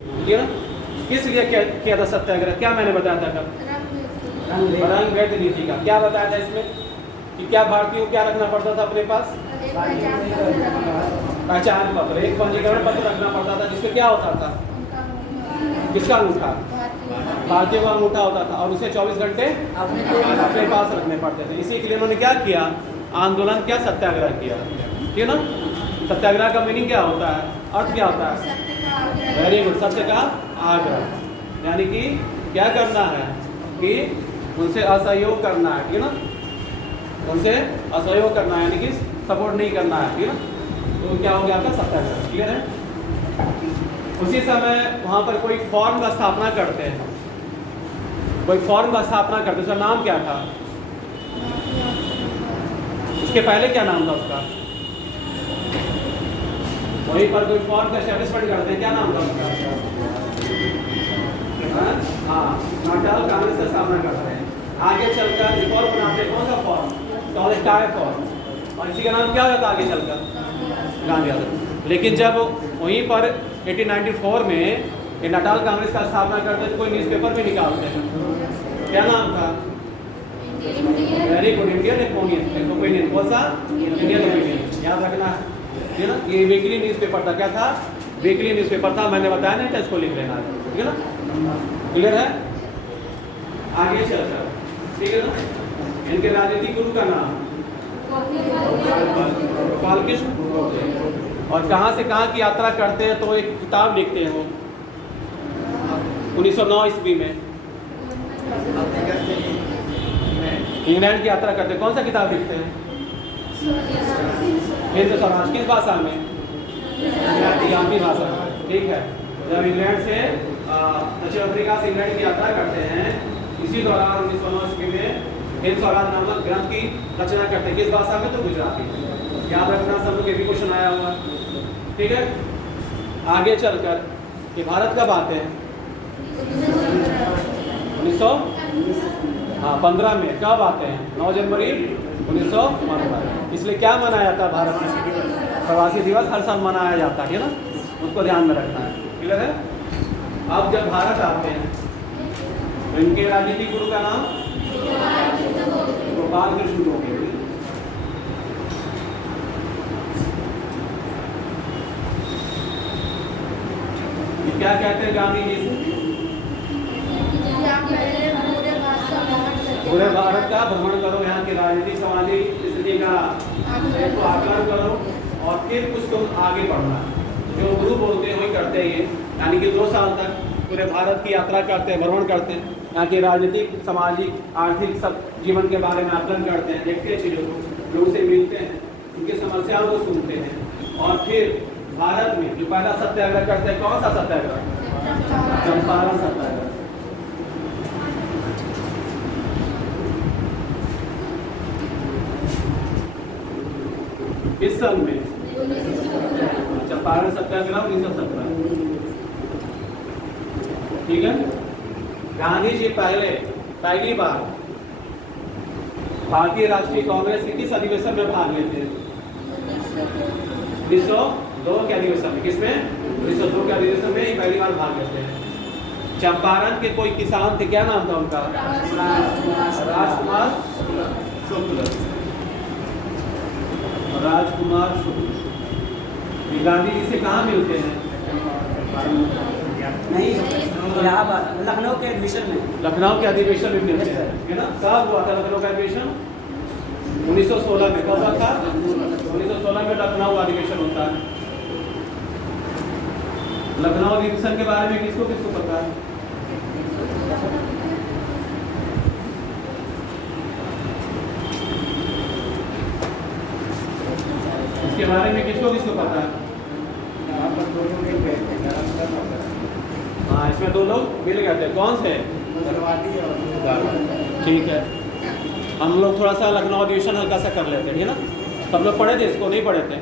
Clear? किस लिए किया था सत्याग्रह? क्या मैंने बताया था कल? रंग भेद नीति का। क्या बताया था इसमें कि क्या भारतीयों को क्या रखना पड़ता था अपने पास? पहचान पत्र, एक पंजीकरण पत्र रखना पड़ता था, जिसमें क्या होता था? किसका अंगूठा? भारतीयों का अंगूठा होता था, और उसे 24 घंटे अपने पास रखने पड़ते थे। इसी के लिए उन्होंने क्या किया? आंदोलन किया, सत्याग्रह किया। ठीक है ना? सत्याग्रह का मीनिंग क्या होता है? अर्थ क्या होता है? वेरी गुड, सत्य का आग्रह। यानी कि क्या करना है कि उनसे असहयोग करना है। ठीक है ना? उनसे असहयोग करना है, यानी कि सपोर्ट नहीं करना है। ठीक है ना? तो क्या हो गया आपका? सत्याग्रह। क्लियर है? उसी समय वहाँ पर कोई फॉर्म का स्थापना करते हैं, कोई फॉर्म का स्थापना करते हैं। उसका नाम क्या था? उसके पहले क्या नाम था उसका? वहीं पर कोई फॉर्म का एस्टैब्लिशमेंट करते हैं, क्या नाम था उसका? हाँ, नाटाल कांग्रेस का स्थापना करते हैं। आगे चलकर रिफॉर्म बनाते हैं। कौन सा फॉर्म? Tolstoy form. और इसी का नाम क्या हो जाता है आगे चलकर? गांधी आंदोलन। लेकिन जब वहीं पर 1894 में ये नाटाल कांग्रेस का स्थापना करते हैं तो कोई न्यूज़पेपर भी निकालते हैं। क्या नाम था? Very good, Indian opinion. कौन सा? Indian opinion. याद रखना है ना? ये वीकली न्यूज़पेपर था। क्या था? वीकली न्यूज़पेपर था। मैंने बताया नहीं था, इसको लिख लेना है। ठीक है ना? क्लियर है? आगे चलकर, ठीक है ना? इनके राजनीतिक गुरु का नाम बालकृष्ण। और कहाँ से कहाँ की यात्रा करते हैं तो एक किताब लिखते हैं वो 1909 ईस्वी में। इंग्लैंड की यात्रा करते हैं। कौन सा किताब लिखते हैं? हिंद स्वराज। किस भाषा में? गुजराती भाषा में। ठीक है। जब इंग्लैंड से दक्षिण अफ्रीका से इंग्लैंड की यात्रा करते हैं, इसी दौरान 1909 ईस्वी में हिंद स्वराज नामक ग्रंथ की रचना करते हैं। किस भाषा में? तो गुजराती। याद रखना, सब लोग ये भी क्वेश्चन आया हुआ। ठीक है। आगे चलकर ये भारत कब आते हैं? 1915 में। कब आते हैं? 9 जनवरी 1915। इसलिए क्या मनाया जाता है भारत में? प्रवासी दिवस हर साल मनाया जाता है ना? उसको ध्यान में रखना है। क्लियर है? अब जब भारत आते हैं तो इनके राजनीतिक गुरु का नाम गोपाल कृष्ण गोखले। क्या कहते हैं गांधी जी से? पूरे भारत का भ्रमण करो, यहाँ की राजनीतिक सामाजिक स्थिति का आकलन करो, और फिर कुछ तुम आगे बढ़ना। जो गुरु बोलते हैं वही करते हैं ये। यानी कि 2 साल तक पूरे भारत की यात्रा करते हैं, भ्रमण करते हैं, यहाँ के राजनीतिक, सामाजिक, आर्थिक सब जीवन के बारे में आकलन करते हैं, देखते हैं चीज़ों को, लोगों से मिलते हैं, उनकी समस्याओं को सुनते हैं, और फिर भारत में जो पहला सत्याग्रह करते हैं, कौन सा सत्याग्रह? चंपारण सत्याग्रह। किस सन में? चंपारण सत्याग्रह 1917। ठीक है। गांधी जी पहली बार भारतीय राष्ट्रीय कांग्रेस के किस अधिवेशन में भाग लेते हैं? 1902 के अधिवेशन में। किसमें? 1902 के अधिवेशन में ही पहली बार भाग लेते हैं। चंपारण के कोई किसान थे, क्या नाम था उनका? राजकुमार शुक्ल। राजकुमार शुक्ल गांधी जी से कहाँ मिलते हैं? नहीं, इलाहाबाद, लखनऊ के अधिवेशन में। लखनऊ के अधिवेशन में मिलते हैं, है ना? कब हुआ था लखनऊ का अधिवेशन? 1916 में। कब हुआ था? 1916 में लखनऊ अधिवेशन होता है। लखनऊ अधिवेशन के बारे में किसको किसको पता है? इसके बारे में किसको किसको पता है? हाँ, इसमें 2 लोग मिल गए थे। कौन से? ठीक है। हम लोग थोड़ा सा लखनऊ अधिवेशन हल्का सा कर लेते हैं, है ना? सब लोग पढ़े थे इसको? नहीं पढ़े थे?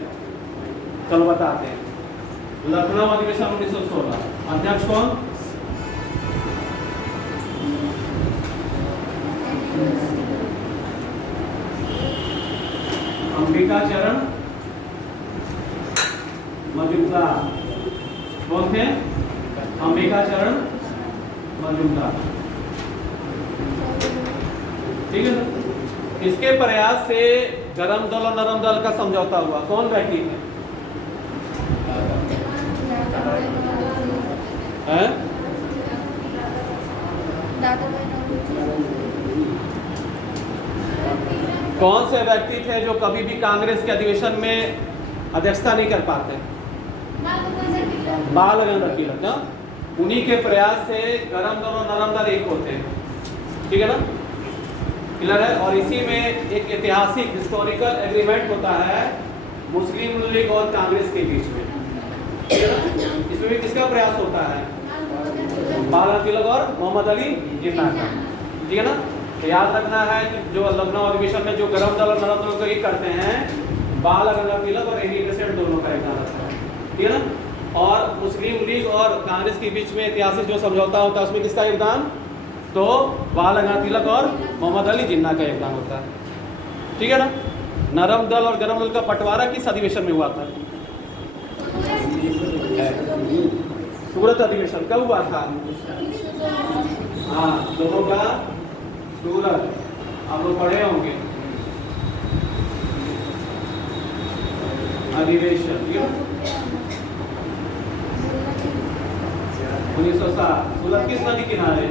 चलो बताते हैं। लखनऊ अधिवेशन 1916। अध्यक्ष कौन? अंबिका चरण मजुमदार। कौन थे? अंबिकाचरण मजूमदार। ठीक है ना। इसके प्रयास से गरम दल और नरम दल का समझौता हुआ। कौन व्यक्ति है? हैं? कौन से व्यक्ति थे जो कभी भी कांग्रेस के अधिवेशन में अध्यक्षता नहीं कर पाते? बाल गंगाधर तिलक ना। उन्हीं के प्रयास से गरम दल और नरम दल एक होते हैं। ठीक है ना, क्लियर है। और इसी में एक ऐतिहासिक हिस्टोरिकल एग्रीमेंट होता है मुस्लिम लीग और कांग्रेस के बीच में। ठीक है ना। इसमें भी किसका प्रयास होता है? बाल गंगाधर तिलक और मोहम्मद अली जिन्ना का। ठीक है ना। तो याद रखना है कि जो लखनऊ अधिवेशन में जो गरम दल और नरम दल को एक करते हैं, बाल गंगाधर तिलक और एनी बेसेंट दोनों का योगदान रहता है। ठीक है ना। और मुस्लिम लीग और कांग्रेस के बीच में ऐतिहासिक जो समझौता होता है उसमें किसका योगदान? तो बाल गंगाधर तिलक और मोहम्मद अली जिन्ना का योगदान होता है। ठीक है ना। नरम दल और गरम दल का बंटवारा किस अधिवेशन में हुआ था? सूरत अधिवेशन कब हुआ था? हाँ, दोनों का सूरत आप लोग पढ़े होंगे अधिवेशन। 1907। सूरत किस नदी किनारे?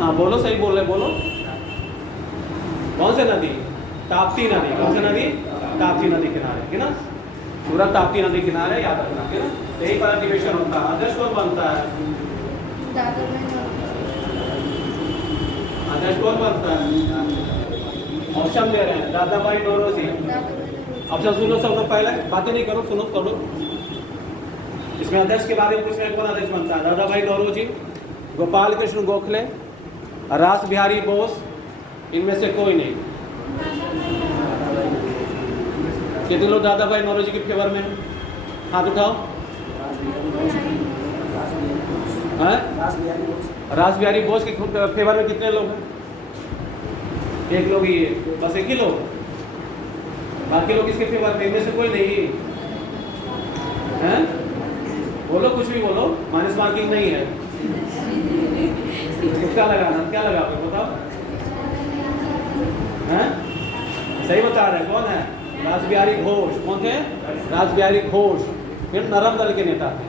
हाँ बोलो, सही बोल रहे, बोलो। कौन से नदी? ताप्ती नदी। कौन सी नदी? ताप्ती नदी किनारे। है ना। सूरत ताप्ती नदी किनारे, याद रखना। है ना। यही पर अधिवेशन होता है। अध्यक्ष कौन बनता है? अध्यक्ष कौन बनता है? ऑप्शन दे रहे हैं। दादा भाई नौरोजी। ऑप्शन सुनो सब पहले, बातें नहीं करो, सुनो सब लोग। इसमें अध्यक्ष के बारे में पूछ रहे हैं, कौन अध्यक्ष बनता है? दादा भाई नौरोजी, गोपाल कृष्ण गोखले, रास बिहारी बोस, इनमें से कोई नहीं। कितने लोग दादा भाई नौरोजी के फेवर में? हाथ उठाओ। रास बिहारी बोस के फेवर में कितने लोग हैं? एक लोग ही है, बस एक ही लोग। बाकी लोग किसके फेवर में? इनमें से कोई नहीं है। बोलो, कुछ भी बोलो, माइनस मार्किंग नहीं है। क्या लगाना? क्या लगा बताओ। हैं? सही बता रहे हैं। कौन है? रास बिहारी घोष। कौन थे? रास बिहारी घोष। फिर नरम दल के नेता थे।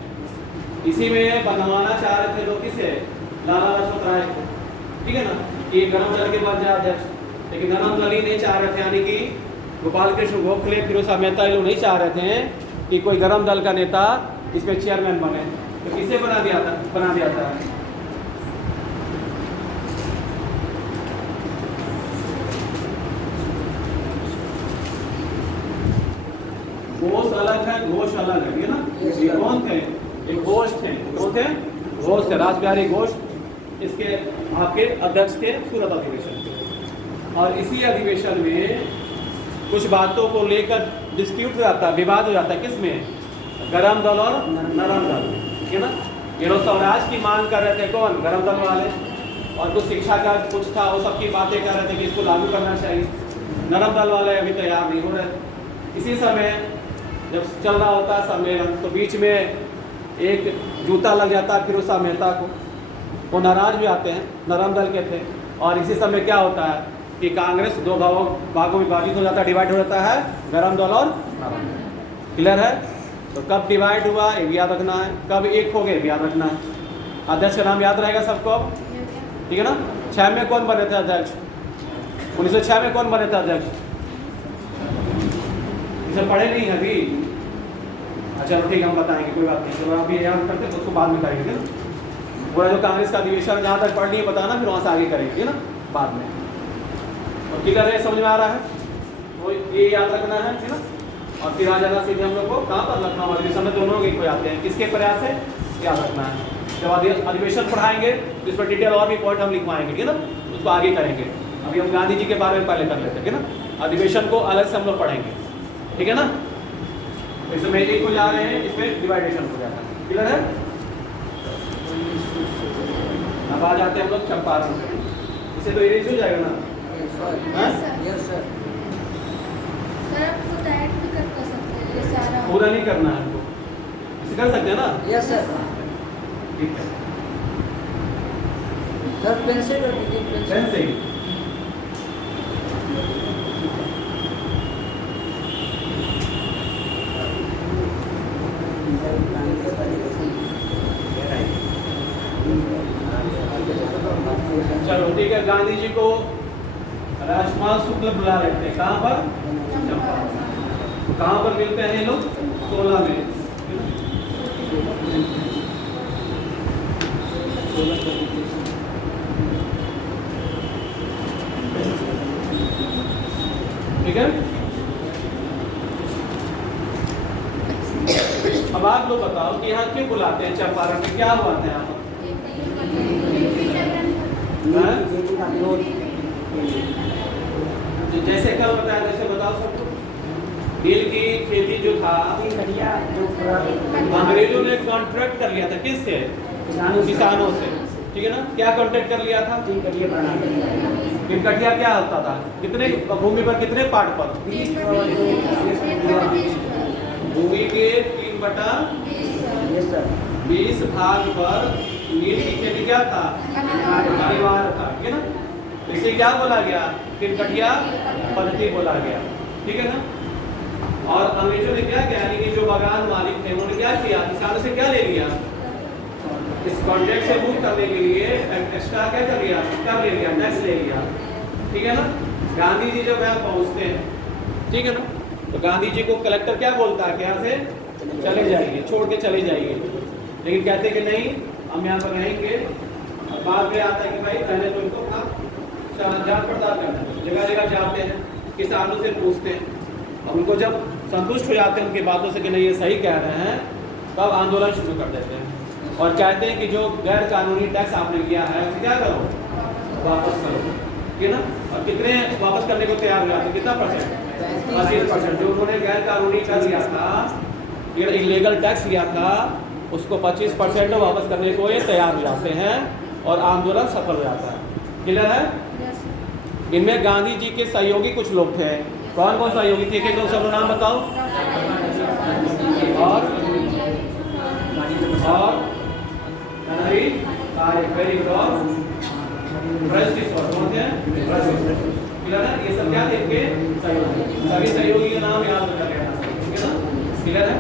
इसी में बनवाना चाह रहे थे लोग किसे? लाला लाजपत राय को। ठीक है ना, कि गरम दल के बाद जाए अध्यक्ष, लेकिन नरम दल ही नहीं चाह रहे थे। यानी कि गोपाल कृष्ण गोखले, फिरोज शाह मेहता, ये लोग नहीं चाह रहे थे कि कोई गरम दल का नेता इसमें चेयरमैन बने। तो किसे बना दिया था? घोष अलग है, घोष अलग है। ना, ये कौन थे? ये घोष थे। कौन थे? घोष थे। रास बिहारी घोष इसके आपके अध्यक्ष थे सूरत अधिवेशन के। और इसी अधिवेशन में कुछ बातों को लेकर डिस्प्यूट हो जाता है, विवाद हो जाता है। किसमें? गरम दल और नरम दल। ठीक है ना। ये लोग स्वराज की मांग कर रहे थे। कौन? गरम दल वाले। और कुछ शिक्षा का कुछ था, वो सबकी बातें कर रहे थे कि इसको लागू करना चाहिए। नरम दल वाले अभी तैयार नहीं हो रहे। इसी समय जब चल रहा होता है सम्मेलन, तो बीच में एक जूता लग जाता है फिरोज शाह मेहता को। वो नाराज भी आते हैं, नरम दल के थे। और इसी समय क्या होता है कि कांग्रेस दो भागों में विभाजित हो जाता है, डिवाइड हो जाता है, गरम दल और नरम दल। क्लियर है। तो कब डिवाइड हुआ ये भी याद रखना है, कब एक हो गए भी याद रखना है। अध्यक्ष का नाम याद रहेगा सबको। ठीक है ना। 6 में कौन बने थे अध्यक्ष? 1906 में कौन बने थे अध्यक्ष? इसे पढ़े नहीं है अभी? अच्छा ठीक है, हम बताएंगे, कोई बात नहीं। चलो अभी याद करते हैं, तो उसको बाद में करेंगे ना। पूरा जो कांग्रेस का अधिवेशन जहाँ तक पढ़ नहीं बताना, फिर वहाँ से आगे करेंगे ना बाद में। और क्लियर है, समझ में आ रहा है? तो ये याद रखना है। ठीक है ना। और फिर आ जाना सीधे हम लोग को कहाँ पर? लखनऊ अधिवेशन में दोनों एक हो जाते हैं। किसके प्रयास है याद रखना है। जब अधिवेशन पढ़ाएंगे तो इस पर डिटेल और भी पॉइंट हम लिखवाएंगे। ठीक है ना। उसको आगे करेंगे। अभी हम गांधी जी के बारे में पहले कर लेते हैं। ठीक है ना। अधिवेशन को अलग से हम लोग पढ़ेंगे। ठीक है ना। इसमें एक हो जा रहे हैं, इसमें डिवाइडेशन हो जाता है। क्लियर है। अब आ जाते हैं हम लोग चंपारण। इसे तो इरेज हो जाएगा ना? पूरा नहीं करना है हमको, इसे कर सकते हैं ना? Yes sir. ठीक है, सर पेन से कर दीजिए, पेन से ही। चलो ठीक है, गांधी जी को राजकुमार शुक्ल बुला लेते हैं, कहाँ पर? चंपारण। कहाँ पर मिलते हैं ये लोग? 16 में। ठीक है, अब आप लोग बताओ कि यहाँ क्यों बुलाते हैं? चंपारण में क्या हुआ था यहाँ पर? जैसे कल बताया, जैसे बताओ सबको। नील की खेती जो था, अंग्रेजों ने कॉन्ट्रैक्ट कर लिया था, किससे? किसानों से। ठीक है ना? क्या कॉन्ट्रैक्ट कर लिया था? 3 कटिया बनाना। तीन कटिया क्या होता था? कितने भूमि पर, कितने पार्ट पर? भूमि के 3/20 भाग पर नील की खेती क्या था? अनिवार्य था। ठीक है ना? इसे क्या बोला गया? तीन कटिया पद्धति बोला गया। ठीक है ना? और अंग्रेजों ने क्या किया, यानी कि जो बागान मालिक थे उन्होंने क्या किया? किसानों से क्या ले लिया? इस कॉन्ट्रैक्ट से मूव करने के लिए एक्स्ट्रा क्या कर लिया? कर ले लिया, टैक्स ले लिया। ठीक है ना? गांधी जी जब यहाँ पहुँचते हैं, ठीक है ना, तो गांधी जी को कलेक्टर क्या बोलता है? क्या से चले जाइए, छोड़ के चले जाइए। लेकिन कहते कि नहीं, हम यहाँ पर रहेंगे। और बाद में आता है कि भाई पहले तो इनको जांच पड़ताल करना है, जगह जगह जाते हैं, किसानों से पूछते हैं, और उनको जब संतुष्ट हो जाते हैं उनकी बातों से कि नहीं ये सही कह रहे हैं, तब आंदोलन शुरू कर देते हैं और चाहते हैं कि जो गैर कानूनी टैक्स आपने लिया है उसे क्या करो? वापस करो। ठीक है ना? और कितने वापस करने को तैयार हो जाते हैं? कितना परसेंट? 25%। जो उन्होंने गैर कानूनी कर लिया था, ये इलीगल टैक्स लिया था, उसको 25% वापस करने को ये तैयार हो जाते हैं और आंदोलन सफल हो जाता है। क्लियर है? इनमें गांधी जी के सहयोगी कुछ लोग थे। कौन कौन सहयोगी थे? एक सब नाम बताओ। और वेरी गुड, क्लियर है? ये सब क्या थे इनके सहयोगी? सभी सहयोगी के नाम याद कर लेना। ठीक है ना? क्लियर है?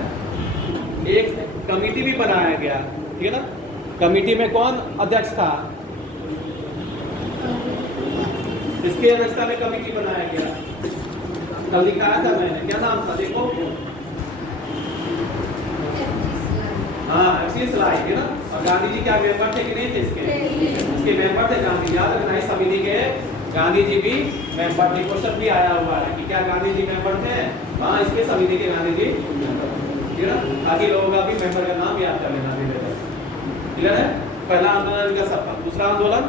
एक कमेटी भी बनाया गया। ठीक है ना? कमेटी में कौन अध्यक्ष था? इसके अध्यक्षता में कमेटी बनाया गया। कल दिखाया था मैंने, क्या नाम था? देखो, हाँ, FC सलाई है ना? और गांधी जी क्या मेंबर थे कि नहीं थे इसके मेंबर थे गांधी। याद रखना, इस समिति के गांधी जी भी मेंबर थे। क्वेश्चन भी आया हुआ है कि क्या गांधी जी मेंबर थे? हाँ, इसके समिति के गांधी जी मेंबर। ठीक है ना? ताकि लोगों का भी मेंबर का नाम याद कर लेना। क्लियर है? पहला आंदोलन का सफल। दूसरा आंदोलन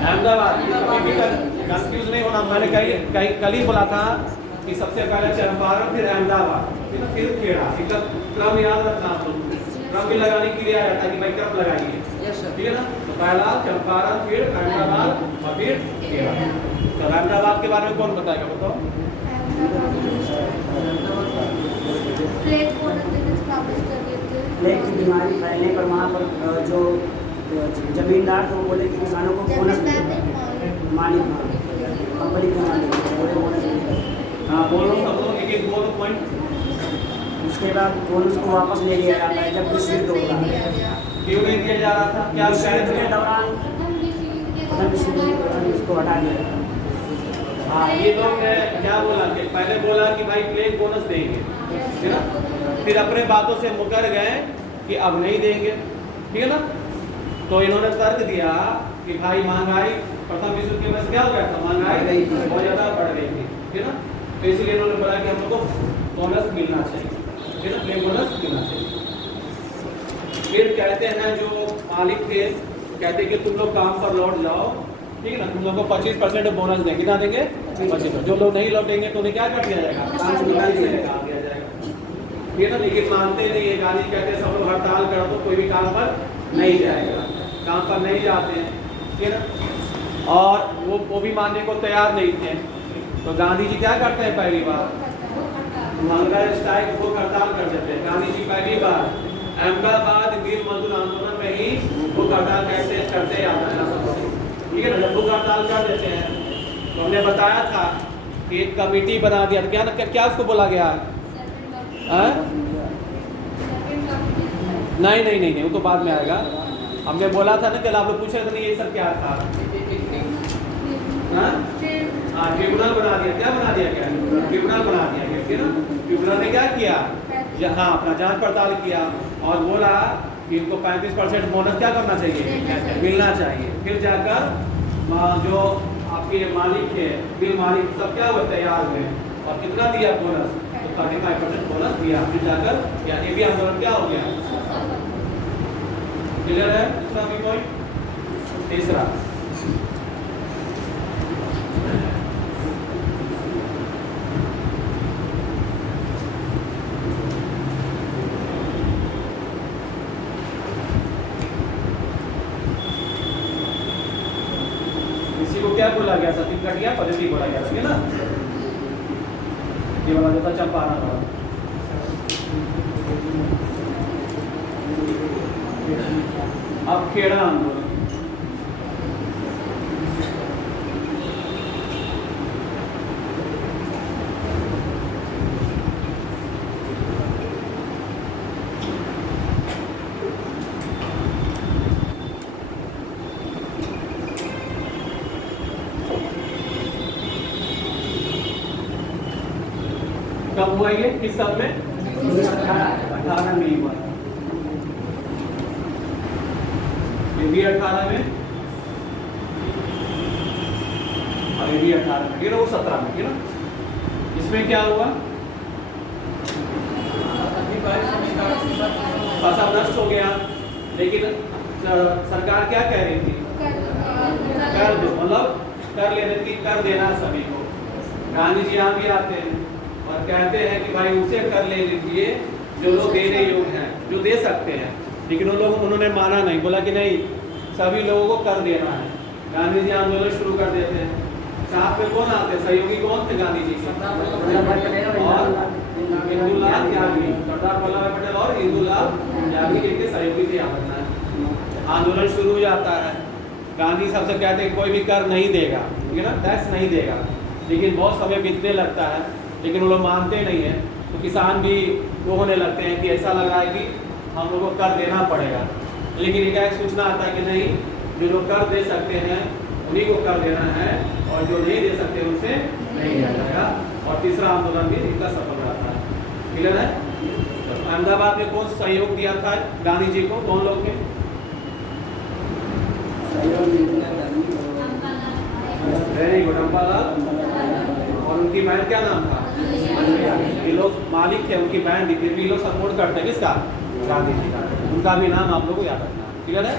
अहमदाबाद। कंफ्यूज नहीं होना, मैंने कल ही बोला था कि सबसे पहले चंपारण, फिर अहमदाबाद, फिर खेड़ा। क्रम याद रखना आप लोग, क्रम भी लगाने के लिए आया था कि भाई क्रम लगाइए। ठीक है ना? तो पहला चंपारण, फिर अहमदाबाद और फिर खेड़ा। तो अहमदाबाद के बारे में कौन बताएगा? बताओ। प्लेग की बीमारी फैलने पर वहाँ पर जो जमींदार थे वो बोले कि किसानों को बोनस मालिक कंपनी के मालिक। हाँ, बोलो सब लोग, एक एक बोलो पॉइंट। उसके बाद बोनस को वापस ले लिया जाता है जब विश्व युद्ध होगा। क्यों नहीं दिया जा रहा था? क्या विश्व युद्ध के दौरान इसको हटा दिया जाता। हाँ, ये लोग ने क्या बोला कि पहले बोला कि भाई प्लेग बोनस देंगे, है ना? फिर अपने बातों से मुकर गए कि अब नहीं देंगे। ठीक है ना? तो इन्होंने तर्क दिया कि भाई महंगाई प्रथम विश्व युद्ध के बाद क्या हो गया था? महंगाई बहुत ज़्यादा बढ़ गई थी। ठीक है ना? तो इसलिए इन्होंने बोला कि हम लोग को बोनस मिलना चाहिए। ठीक है ना? प्लेग बोनस मिलना चाहिए। फिर कहते हैं जो मालिक थे, कहते कि तुम लोग काम पर लौट जाओ। ठीक है ना? तुम लोग को 25% बोनस देंगे। कितना देंगे? 25%। जो लोग नहीं लौटेंगे तो उन्हें क्या कर दिया जाएगा? काम से निकाल दिया जाएगा। ठीक है ना? लेकिन मानते नहीं है। गांधी कहते हैं सब लोग हड़ताल कर दो, कोई भी काम पर नहीं जाएगा, काम पर नहीं जाते हैं। ठीक है ना? और वो भी मानने को तैयार नहीं थे। तो गांधी जी क्या करते हैं पहली बार? हंगर स्ट्राइक भूख हड़ताल कर देते हैं। गांधी जी पहली बार अहमदाबाद मिल मजदूर आंदोलन में ही भूख हड़ताल करते आता है सबसे, ठीक है ना। जब भूख हड़ताल कर देते हैं तो हमने बताया था कि एक कमेटी बना दिया, क्या उसको बोला गया? नहीं, वो तो बाद में आएगा। हमने बोला था ना, कल आप लोग पूछ रहे थे नहीं ये सब क्या था? ट्रिब्यूनल बना दिया। क्या बना दिया? ट्रिब्यूनल बना दिया गया, ठीक है ना। ट्रिब्यूनल ने क्या किया? हाँ, अपना जांच पड़ताल किया और बोला कि इनको 35% बोनस क्या करना चाहिए? मिलना चाहिए। फिर जाकर जो आपके मालिक थे, बिल मालिक, सब क्या हुए? तैयार हुए और कितना दिया बोनस? तो 35% बोनस दिया। फिर जाकर ये भी आंदोलन क्या हो गया? क्लियर है? दूसरा भी पॉइंट। तीसरा, इसी को क्या बोला गया था? तीन घटिया पद्धति बोला गया था, ना। ये वाला जो था चंपारण वाला। अब खेड़ा आंदोलन। कब हुआ ये? किस साल में? 18 में हुआ। ये भी 18 में और ये भी 18 में, ये ना वो 17 में, ना। इसमें क्या हुआ? फसल नष्ट हो गया, लेकिन सरकार क्या कह रही थी? कर दो, मतलब कर ले रही थी, कर देना सभी को। गांधी जी यहाँ भी आते हैं और कहते हैं कि भाई उसे कर ले लीजिए जो लोग देने योग्य हैं, जो दे सकते हैं। लेकिन उन्होंने माना नहीं, बोला कि नहीं, सभी लोगों को कर देना है। गांधी जी आंदोलन शुरू कर देते हैं। साथ में कौन आते हैं? सहयोगी कौन थे गांधी जी के? और इंदुलाल याग्निक, सरदार वल्लभ भाई पटेल और इंदुलाल याग्निक के सहयोगी थे। आंदोलन शुरू हो जाता है। गांधी सबसे कहते हैं कोई भी कर नहीं देगा, ठीक है ना, टैक्स नहीं देगा। लेकिन बहुत समय बीतने लगता है, लेकिन वो लोग मानते नहीं हैं। तो किसान भी वो होने लगते हैं कि ऐसा लग रहा है कि हम लोगों को कर देना पड़ेगा। लेकिन एक सूचना आता है कि नहीं, जो लोग कर दे सकते हैं उन्हीं को कर देना है और जो नहीं दे सकते उनसे नहीं दिया जाएगा। और तीसरा आंदोलन भी इनका सफल रहता है। क्लियर है? अहमदाबाद में कौन सहयोग दिया था गांधी जी को? कौन लोग थे? Very good, Ambalal. और उनकी बहन क्या नाम था? ये लोग मालिक थे, उनकी बहन थी। फिर भी लोग सपोर्ट करते हैं किसका? गांधी जी का। उनका भी नाम आप लोगों को याद रखना। क्लियर है?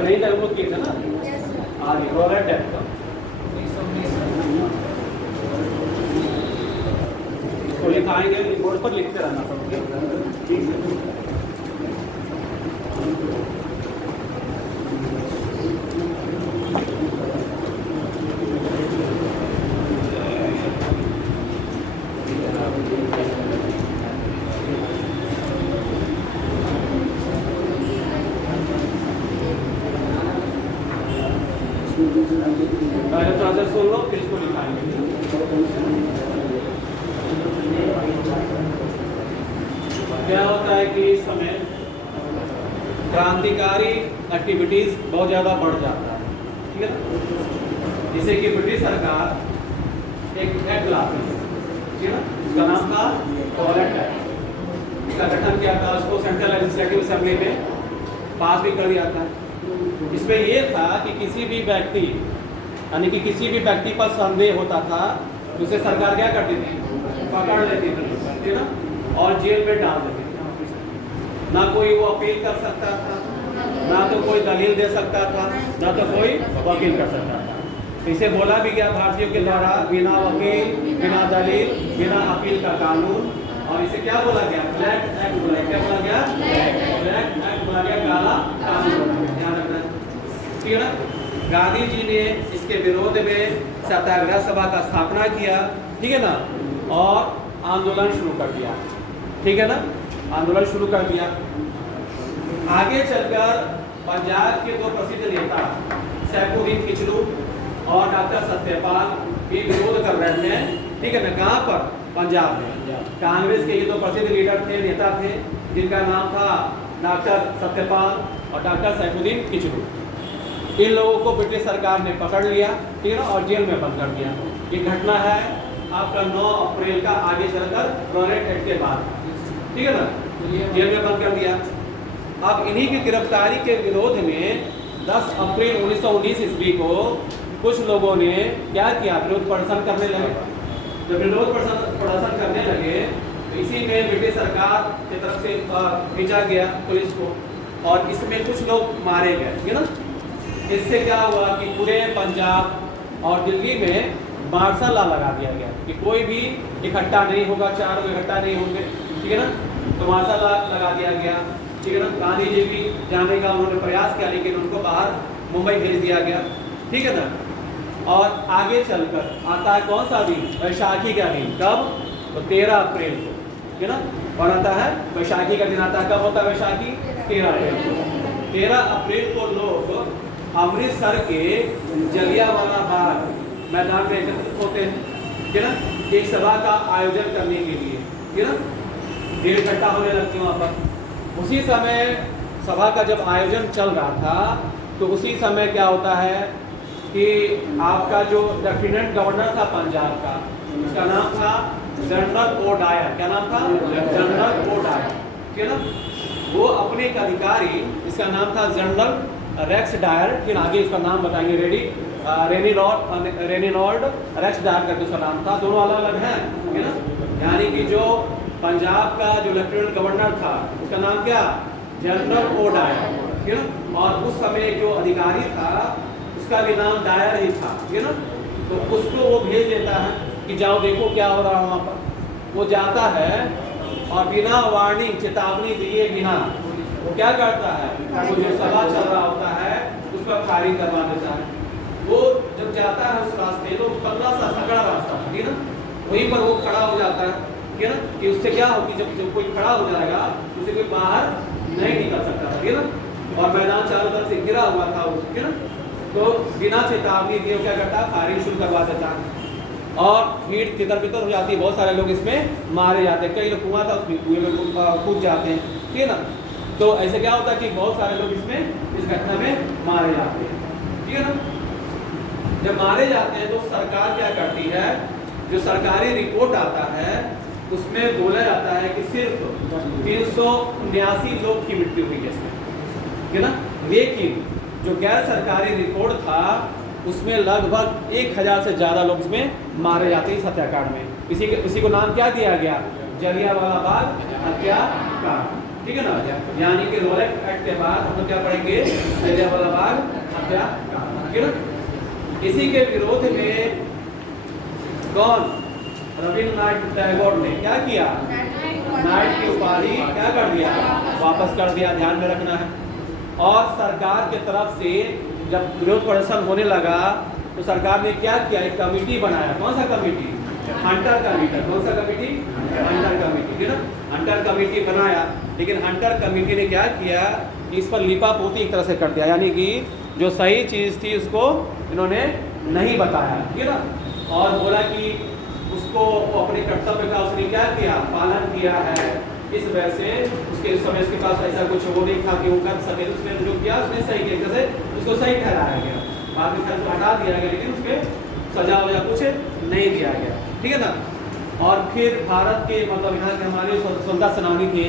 नहीं था वो किए थे ना आगे रोलर टैप का। इसको लिखाएंगे, बोर्ड पर लिखते रहना सब। पहले थोड़ा सा सुन लो, फिर इसको लिखाएंगे। क्या होता है कि इस समय क्रांतिकारी एक्टिविटीज बहुत ज़्यादा बढ़ जाता है, ठीक है ना। जैसे कि ब्रिटिश सरकार एक एक्ट लाती है, ठीक है ना, इसका नाम था टॉयलेट एक्ट। इसका गठन किया था, उसको सेंट्रल लेजिस्लेटिव असेंबली में पास भी कर दिया था। इसमें ये था कि किसी भी व्यक्ति, यानी कि किसी भी व्यक्ति पर संदेह होता था, उसे सरकार क्या करती थी? पकड़ लेती थी, ठीक है ना, और जेल में डाल देती थी। ना कोई वो अपील कर सकता था, ना तो कोई दलील दे सकता था, ना तो कोई वकील कर सकता था। इसे बोला भी गया भारतीयों के द्वारा बिना वकील, बिना दलील, बिना अपील का कानून। और इसे क्या बोला गया? ब्लैक एक्ट बोला। क्या बोला गया? ब्लैक एक्ट बोला गया, काला कानून बोला गया। ध्यान रखना, ठीक है ना। गांधी जी ने इसके विरोध में सत्याग्रह सभा का स्थापना किया, ठीक है ना, और आंदोलन शुरू कर दिया, ठीक है ना, आंदोलन शुरू कर दिया। आगे चलकर पंजाब के दो प्रसिद्ध नेता सैफुद्दीन किचलू और डॉक्टर सत्यपाल भी विरोध कर रहे थे, ठीक है ना। कहाँ पर? पंजाब में। कांग्रेस के ये दो प्रसिद्ध लीडर थे, नेता थे, जिनका नाम था डॉक्टर सत्यपाल और डॉक्टर सैफुद्दीन किचलू। इन लोगों को ब्रिटिश सरकार ने पकड़ लिया, ठीक है ना, और जेल में बंद कर दिया। ये घटना है आपका 9 अप्रैल का, आगे चलकर रॉलेट एक्ट के बाद, ठीक है ना, जेल में बंद कर दिया। अब इन्हीं की गिरफ्तारी के विरोध में 10 अप्रैल 1919 ईस्वी को कुछ लोगों ने क्या किया? विरोध प्रदर्शन करने लगे। जब विरोध प्रदर्शन करने लगे तो इसी में ब्रिटिश सरकार की तरफ से भेजा गया पुलिस को, और इसमें कुछ लोग मारे गए, ठीक है ना। इससे क्या हुआ कि पूरे पंजाब और दिल्ली में मार्शल लॉ लगा दिया गया कि कोई भी इकट्ठा नहीं होगा, 4 लोग इकट्ठा नहीं होंगे, ठीक है ना। तो मार्शल लॉ लगा दिया गया, ठीक है ना। गांधी जी भी जाने का उन्होंने प्रयास किया, लेकिन उनको बाहर मुंबई भेज दिया गया, ठीक है ना। और आगे चलकर आता है कौन सा दिन? वैशाखी का दिन। कब? तो 13 अप्रैल को, ठीक है ना। और आता है वैशाखी का दिन। आता है कब होता है वैशाखी? 13 अप्रैल को। 13 अप्रैल को लोग अमृतसर के जलियांवाला बाग मैदान में एकत्रित होते हैं, ठीक है ना, एक सभा का आयोजन करने के लिए, ठीक है ना। भीड़ इकट्ठा होने लगती है वहाँ पर। उसी समय सभा का जब आयोजन चल रहा था तो उसी समय क्या होता है कि आपका जो लेफ्टिनेंट गवर्नर था पंजाब का, उसका नाम था जनरल ओ डायर। क्या नाम था? जनरल ओ डायर, ठीक है ना। वो अपने एक अधिकारी, इसका नाम था जनरल रेक्स डायर, फिर आगे इसका नाम बताएंगे, रेनिनॉल्ड रेक्स डायर करके उसका नाम था। दोनों अलग अलग हैं, ठीक है ना। यानी कि जो पंजाब का जो लेफ्टिनेंट गवर्नर था उसका नाम क्या? जनरल ओ डायर, ठीक है ना। और उस समय जो अधिकारी था उसका भी नाम डायर ही था, ठीक है ना। तो उसको वो भेज देता है कि जाओ देखो क्या हो रहा है वहाँ पर। वो जाता है और बिना वार्निंग, चेतावनी दिए बिना वो क्या करता है? वो जो सभा चल रहा होता है उसका खारिज करवा देता है। वो जब जाता है उस रास्ते, तो पतला सा सकड़ा रास्ता, ठीक है ना, वहीं पर वो खड़ा हो जाता है, ठीक है ना, कि उससे क्या होगी, जब कोई खड़ा हो जाएगा उससे कोई बाहर नहीं निकल सकता, ठीक है ना। और मैदान चारों तरफ से घिरा हुआ था, ठीक है ना। तो बिना चेतावनी दिए क्या करता है? फायरिंग शुरू करवा देता है और भीड़ तितर बितर हो जाती है। बहुत सारे लोग इसमें मारे जाते हैं, कई लोग कुआं था उसमें कुएं में कूद जाते हैं, ठीक है ना। तो ऐसे क्या होता है कि बहुत सारे लोग इसमें इस घटना में मारे जाते हैं, ठीक है ना। जब मारे जाते हैं तो सरकार क्या करती है? जो सरकारी रिपोर्ट आता है उसमें बोला जाता है कि सिर्फ 379 लोग की मृत्यु हुई है इसमें, ठीक है ना। लेकिन जो गैर सरकारी रिपोर्ट था उसमें लगभग 1000 से ज़्यादा लोग इसमें मारे जाते हैं सत्याकांड में। इसी को नाम क्या दिया गया? जलियांवाला बाग हत्याकांड, ठीक है ना। यानी कि रॉलेट एक्ट के बाद हम लोग क्या पढ़ेंगे? जलियांवाला बाग हत्याकांड, ठीक है ना। इसी के विरोध में कौन? रविन्द्रनाथ टैगोर ने क्या किया? नाइट की उपाधि क्या कर दिया? वापस कर दिया, ध्यान में रखना है। और सरकार के तरफ से जब विरोध प्रदर्शन होने लगा तो सरकार ने क्या किया? एक कमेटी बनाया। कौन सा कमेटी? Hunter committee. कौन सा कमेटी? हंटर कमेटी, ठीक है ना। हंटर कमेटी बनाया, लेकिन हंटर कमेटी ने क्या किया कि इस पर लिपापोती एक तरह से कर दिया, यानी कि जो सही चीज़ थी उसको इन्होंने नहीं बताया, ठीक है ना। और बोला कि उसको अपने कर्तव्य का उसने क्या किया? पालन किया है। इस वजह से उसके समय उसके पास ऐसा कुछ वो नहीं था कि वो कर सके। उसने जो किया उसने सही तरीके से उसको सही ठहराया गया। बाद में खैर हटा दिया गया, लेकिन उसके सजा वजा कुछ नहीं दिया गया, ठीक है ना। और फिर भारत के मतलब यहाँ के हमारे स्वतंत्रता सेनानी थे,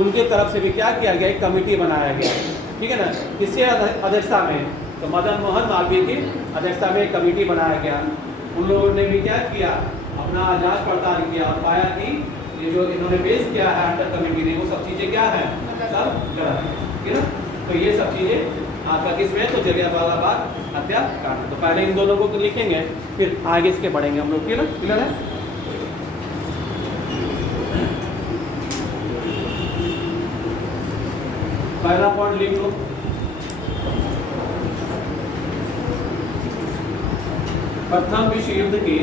उनके तरफ से भी क्या किया गया? एक कमेटी बनाया गया, ठीक है ना। किसके अध्यक्षता में? तो मदन मोहन मालवीय की अध्यक्षता में एक कमेटी बनाया गया। उन लोगों ने भी क्या किया? अपना जांच पड़ताल किया और पाया कि ये जो इन्होंने पेश किया है हंटर कमेटी ने, वो सब चीज़ें क्या है? सब गलत है, ठीक है ना। तो ये सब चीज़ें आपका किसमें, तो जलियांवाला बाग हत्याकांड। तो पहले इन दोनों को लिखेंगे, फिर आगे इसके बढ़ेंगे हम लोग, ठीक है ना, क्लियर है। पहला पॉइंट लिख लो, प्रथम विश्व युद्ध के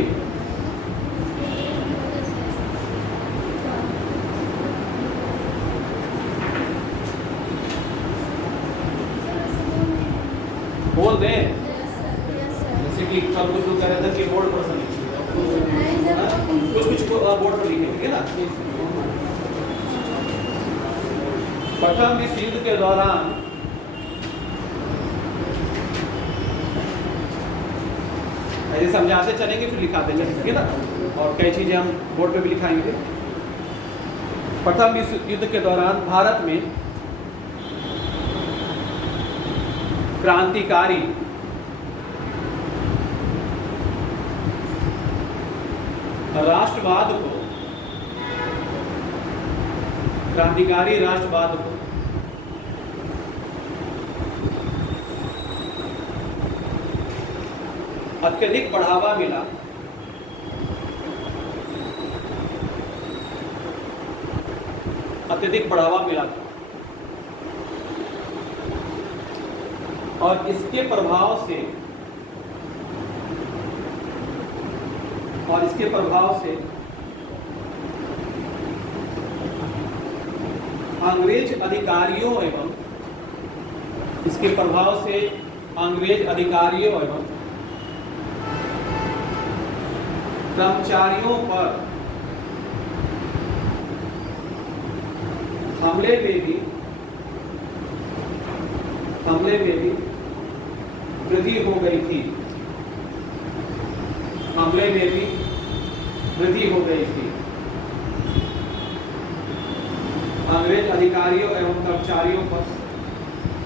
बोल दे, जैसे कि कल कुछ लोग कह रहे थे कि बोर्ड पर कुछ बोर्ड पर लिखे, ठीक है ना। प्रथम विश्व युद्ध के दौरान ऐसे समझाते चलेंगे फिर लिखाते चलेंगे, ठीक है ना। और कई चीजें हम बोर्ड पे भी लिखाएंगे। प्रथम विश्व युद्ध के दौरान भारत में क्रांतिकारी राष्ट्रवाद को अत्यधिक बढ़ावा मिला। और इसके प्रभाव से अंग्रेज अधिकारियों एवं कर्मचारियों पर हमले में भी वृद्धि हो गई थी। अंग्रेज अधिकारियों एवं कर्मचारियों पर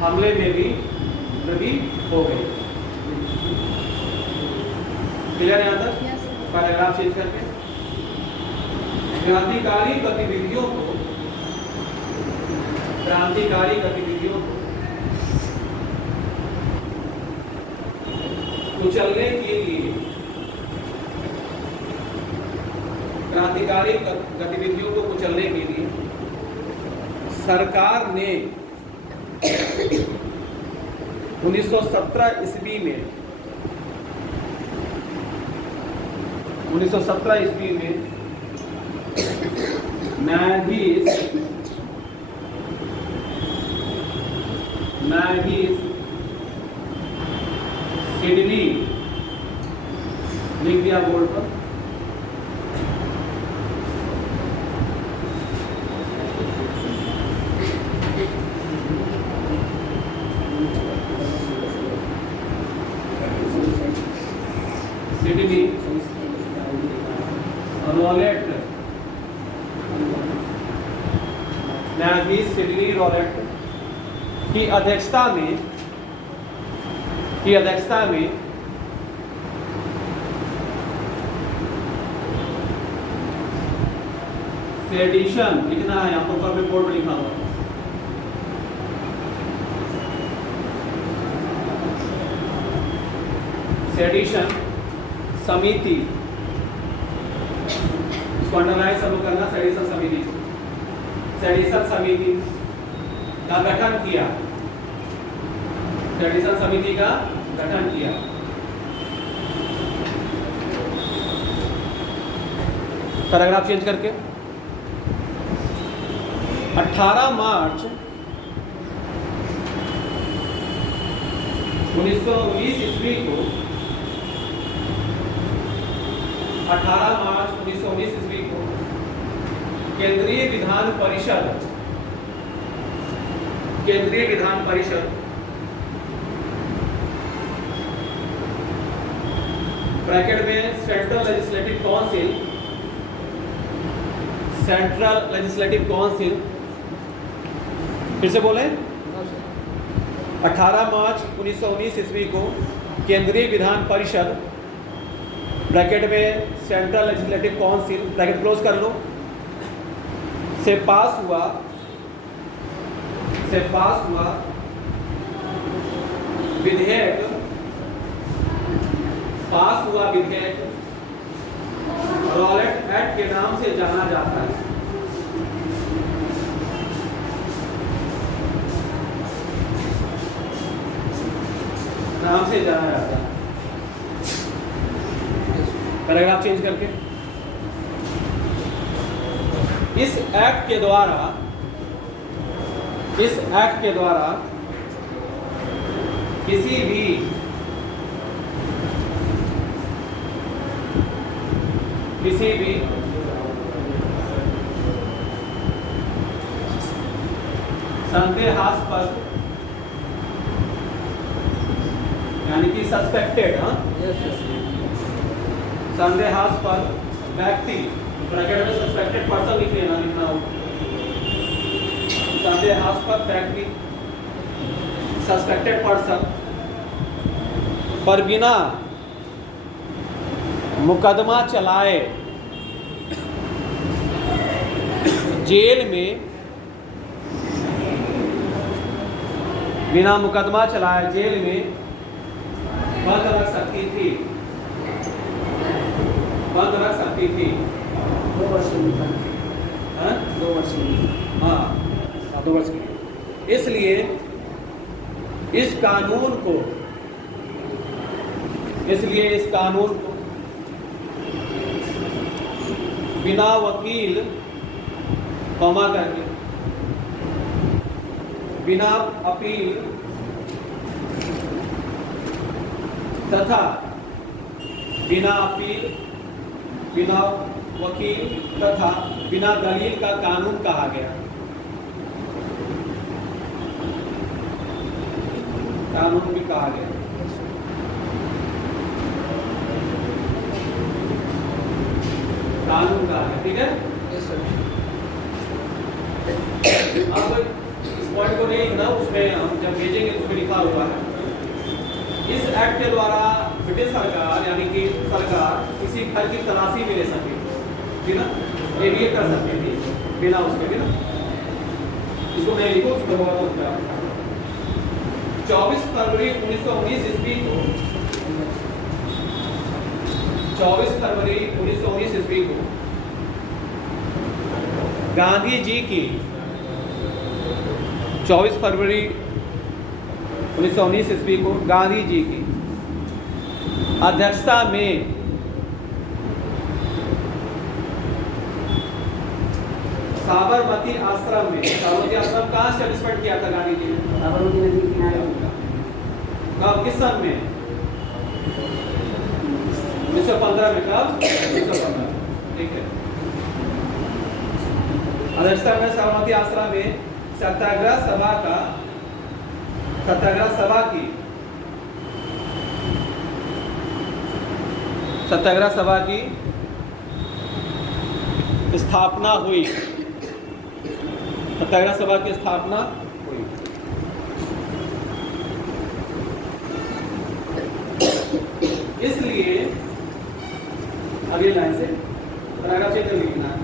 हमले में भी वृद्धि हो गई। क्लियर है यहाँ तक? पैराग्राफ चेंज करके क्रांतिकारी गतिविधियों को कुचलने के लिए सरकार ने 1917 ईस्वी में न्यायाधीश सिडनी लिख दिया बोर्ड पर। सिडनी रॉलेट, न्यायाधीश सिडनी रॉलेट की अध्यक्षता में सेडिशन लिखना है आपको, ऊपर में बोर्ड लिखा हुआ। सेडिशन समिति, इसको अंडरलाइन सब करना। सेडिशन समिति का गठन किया। पैराग्राफ चेंज करके 18 मार्च 1919 ईस्वी को 18 मार्च 1919 ईस्वी को केंद्रीय विधान परिषद ब्रैकेट में सेंट्रल लेजिस्लेटिव काउंसिल, फिर से बोले 18 मार्च 1919 ईस्वी को केंद्रीय विधान परिषद ब्रैकेट में central legislative council bracket close कर लो से पास हुआ से पास हुआ विधेयक रॉलेट एक्ट के नाम से जाना जाता है। नाम से जाना जाता है। पैराग्राफ चेंज करके इस एक्ट के द्वारा किसी भी संदेहास्पद यानी कि सस्पेक्टेड संदेहास्पद व्यक्ति, ब्रैकेट में सस्पेक्टेड पर्सन लिख लेना, लिखना हो, संदेहास्पद व्यक्ति सस्पेक्टेड पर्सन पर बिना मुकदमा चलाए जेल में बंद रख सकती थी 2 वर्ष के लिए। हाँ? 2 वर्ष के लिए। हाँ, 2 वर्ष के लिए। इसलिए इस कानून को बिना वकील कॉमा करके बिना अपील तथा बिना वकील तथा बिना दलील का कानून कहा गया। कानून भी कहा गया। कानून कहा है, ठीक है। आप इस पॉइंट को नहीं लिखना, उसमें हम जब भेजेंगे तो उसमें लिखा हुआ है। इस एक्ट के द्वारा ब्रिटिश सरकार यानी कि सरकार किसी घर की तलाशी भी ले सके, ठीक ना, ये भी कर सकती थी बिना उसके भी ना। इसको नहीं लिखो, उसको बहुत होता है। 24 फरवरी 1919 ईस्वी को 24 फरवरी 1919 ईस्वी को गांधी जी की 24 फरवरी 1919 ईस्वी को गांधी जी की अध्यक्षता में साबरमती आश्रम में, साबरमती आश्रम कहाँ एस्टेब्लिशमेंट किया था गांधी जी ने? साबरमती नदी के किनारे। कब, किस सन में? 1915 में। कब? 1915, ठीक है। अध्यक्षता में साबरमती आश्रम में सत्याग्रह सभा की स्थापना हुई। सत्याग्रह सभा की स्थापना हुई। इसलिए अगली लाइन से पैराग्राफ चेंज कर लिखना है।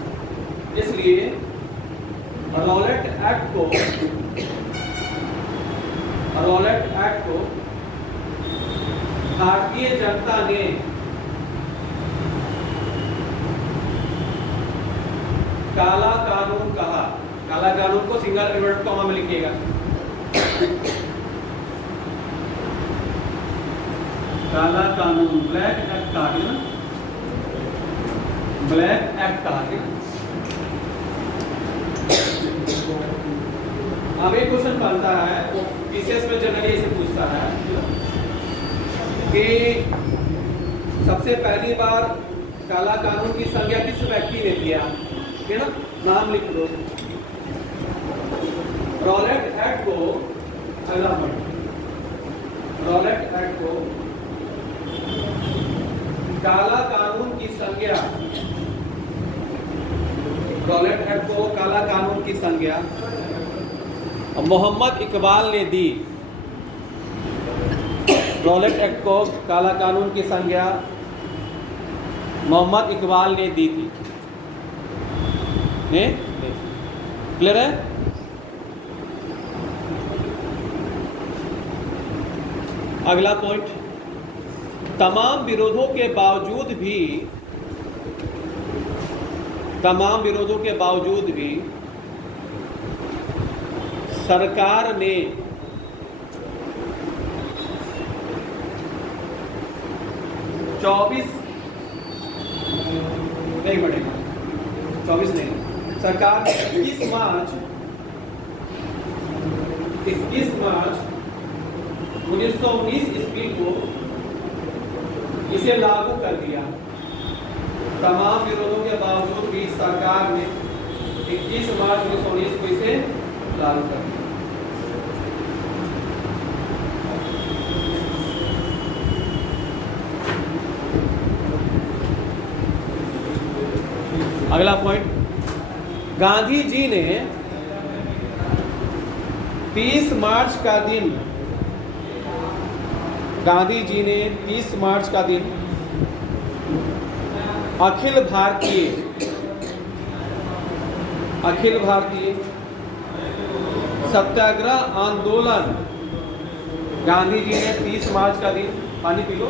इसलिए रॉलेट एक्ट को भारतीय जनता ने काला कानून कहा। काला कानून को सिंगल इन्वर्टेड कॉमा में लिखिएगा। काला कानून, ब्लैक एक्ट कहा गया, ब्लैक एक्ट कहा गया। अब एक क्वेश्चन बनता है, पीसीएस में जनरली इसे पूछता है कि सबसे पहली बार काला कानून की संज्ञा किस व्यक्ति ने किया, ठीक है ना, नाम लिख दो। रॉलेट एक्ट को, अगला पॉइंट, रॉलेट एक्ट को काला कानून की संज्ञा, रॉलेट एक्ट को काला कानून की संज्ञा मोहम्मद इकबाल ने दी। रॉलेट एक्ट को काला कानून की संज्ञा मोहम्मद इकबाल ने दी थी। क्लियर है? अगला पॉइंट, तमाम विरोधों के बावजूद भी सरकार ने सरकार ने 21 मार्च 1919 ईस्वी को इसे लागू कर दिया। तमाम विरोधों के बावजूद भी सरकार ने 21 मार्च 1919 को इसे लागू कर दिया। अगला पॉइंट, गांधी जी ने 30 मार्च का दिन अखिल भारतीय सत्याग्रह आंदोलन, गांधी जी ने 30 मार्च का दिन, पानी पी लो,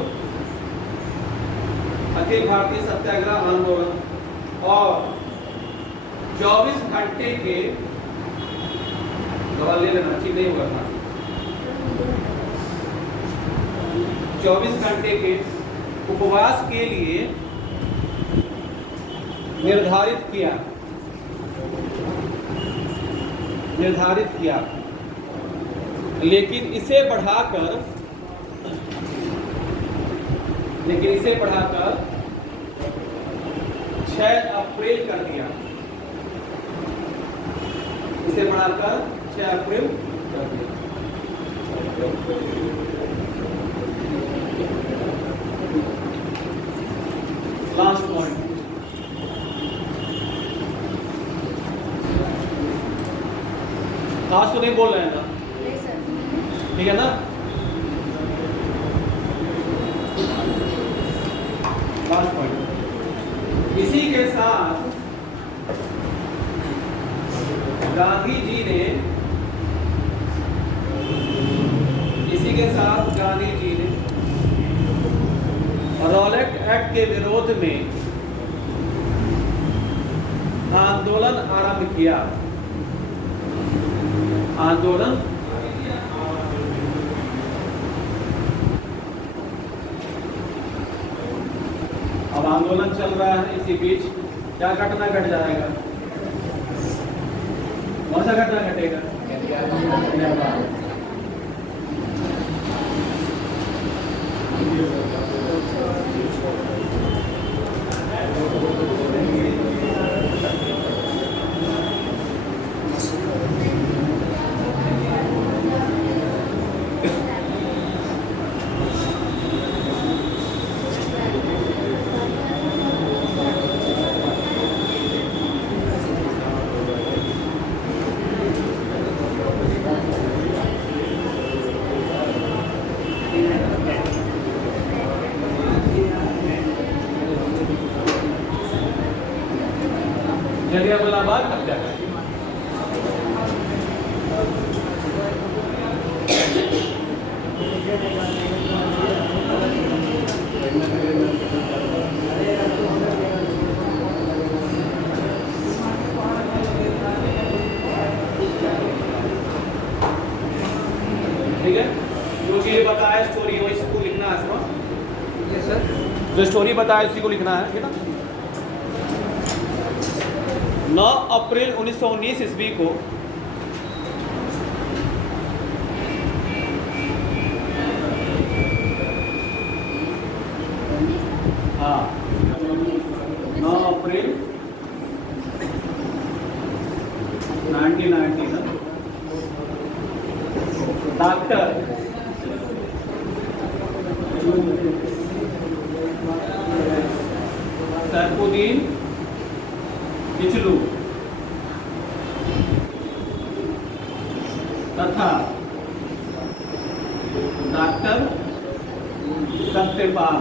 अखिल भारतीय सत्याग्रह आंदोलन और 24 घंटे के, दवा ले लेना, ठीक नहीं होगा था, 24 घंटे के उपवास के लिए निर्धारित किया। लेकिन इसे बढ़ाकर 6 अप्रैल कर दिया। 6 अप्रैल कर दिया। लास्ट पॉइंट, आज तो नहीं बोल रहे हैं ना, ठीक है ना? लास्ट पॉइंट, इसी के साथ गांधी जी ने रॉलेट एक्ट के विरोध में आंदोलन आरंभ किया। अब आंदोलन चल रहा है, इसी बीच क्या घटना घट जाएगा? कौन सा घटना घटेगा? जलियांवाला हत्याकांड। ठीक है, जो चीज बताया स्टोरी हो इसको लिखना है इसमें। सर जो स्टोरी बताया उसी को लिखना है, ठीक है ना? 9 अप्रैल 1919 ईस्वी को हाँ 9 अप्रैल 1919 डॉक्टर सैफुद्दीन किचलू तथा डॉक्टर सत्यपाल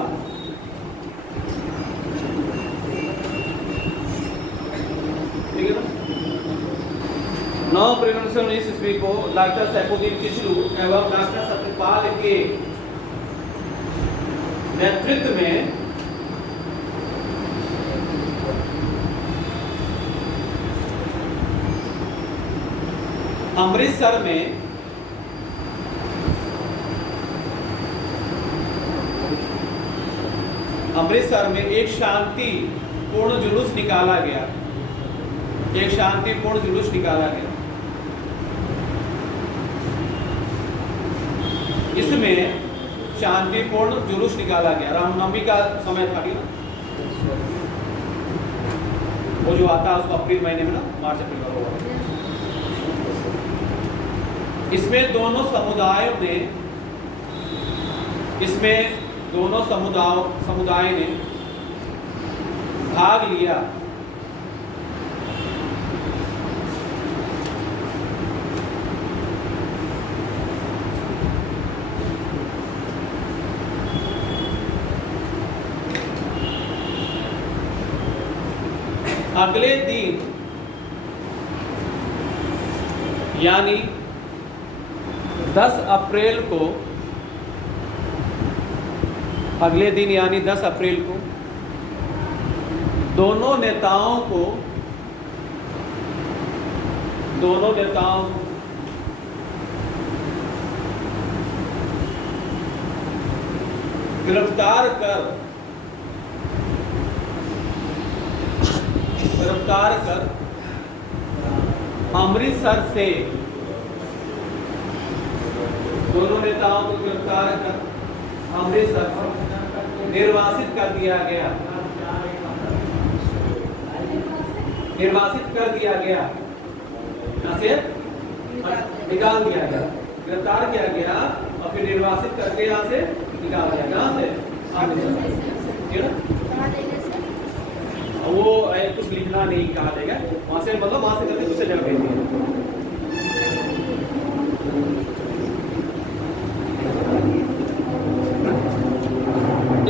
ठीक है ना? 9 अप्रैल 1919 ईस्वी को डॉक्टर सैफुद्दीन किचलू एवं डॉक्टर सत्यपाल के नेतृत्व में अमृतसर में एक शांतिपूर्ण जुलूस निकाला गया। एक शांतिपूर्ण जुलूस निकाला गया। इसमें शांतिपूर्ण जुलूस निकाला गया। रामनवमी का समय था ना, वो जो आता है उसको अप्रैल महीने में ना, मार्च अप्रैल का होगा। इसमें दोनों समुदाय ने भाग लिया। अगले दिन यानी 10 अप्रैल को दोनों नेताओं को गिरफ्तार कर अमृतसर से निर्वासित कर दिया गया। यहाँ से निकाल दिया गया। गिरफ्तार किया गया और फिर निर्वासित करके यहाँ से निकाल दिया। यहाँ से वो कुछ लिखना नहीं कहा जाएगा, वहां से मतलब वहां से करके दूसरे जगह भेज दिया।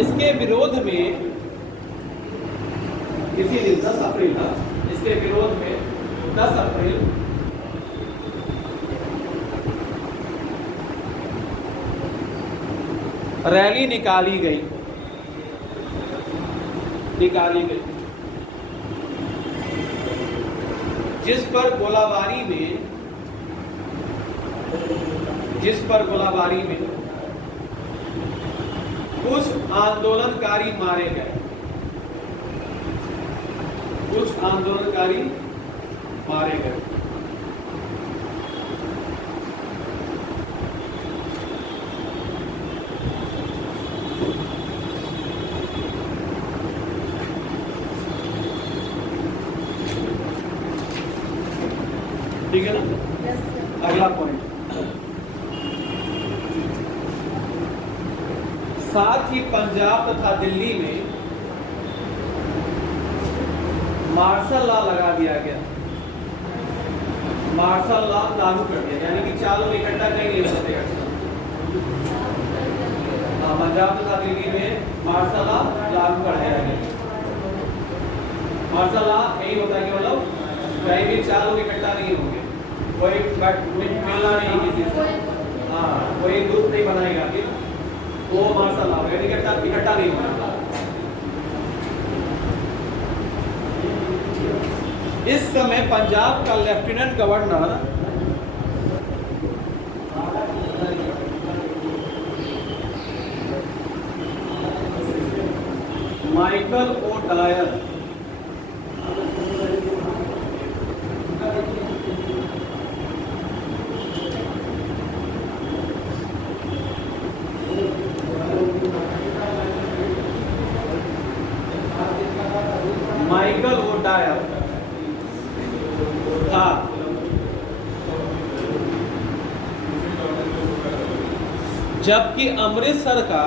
इसके विरोध में इसी दिन 10 अप्रैल था। इसके विरोध में 10 अप्रैल रैली निकाली गई। जिस पर गोलाबारी में कुछ आंदोलनकारी मारे गए। ठीक है ना? अगला पॉइंट, साथ ही पंजाब तथा दिल्ली में मार्शल लॉ लगा दिया गया। मार्शल लॉ लागू कर दिया, यानी कि 4 लोग इकट्ठा कहीं नहीं हो सकते। पंजाब तथा दिल्ली में मार्शल लॉ लागू कर दिया गया। मार्शल लॉ यही होता है कि मतलब कहीं भी 4 लोग इकट्ठा नहीं होंगे, कोई मिलना नहीं किसी से, कोई ग्रुप नहीं बनाएगा, वो मार्शल लॉ है, इकट्ठा नहीं होना। इस समय पंजाब का लेफ्टिनेंट गवर्नर माइकल ओ'डायर था। जबकि अमृतसर का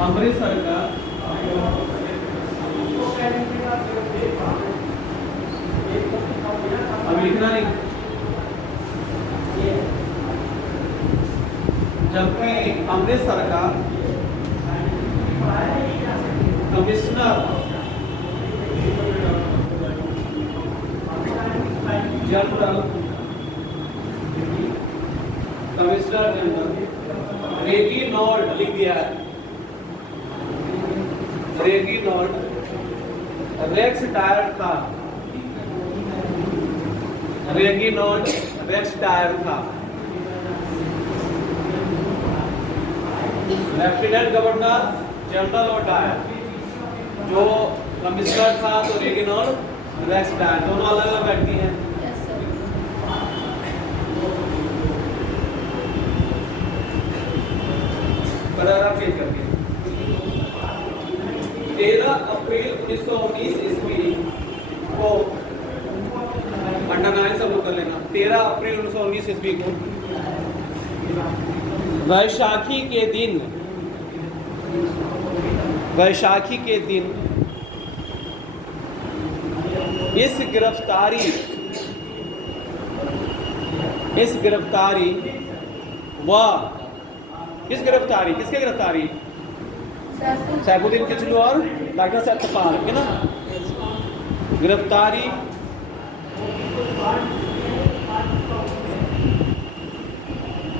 अब लिखना नहीं, जबकि अमृतसर का कमिश्नर जनरल कमिश्नर जनरल रेगिनॉल्ड लिख दिया है, रेगिनॉल्ड रेक्स डायर था, रेगिनॉल्ड रेक्स डायर था। लेफ्टिनेंट गवर्नर जनरल और डायर, जो कमिश्नर था तो रेगिनॉल्ड रेक्स डायर, दोनों अलग अलग व्यक्ति हैं। पैराग्राफ चेंज करके 13 अप्रैल 1919 ईस्वी को अंडरलाइन सब लोग कर लेना। 13 अप्रैल 1919 ईस्वी को वैशाखी के दिन इस गिरफ्तारी किसके गिरफ्तारी? सैफुद्दीन किचलू और डॉक्टर सत्यपाल है ना। गिरफ्तारी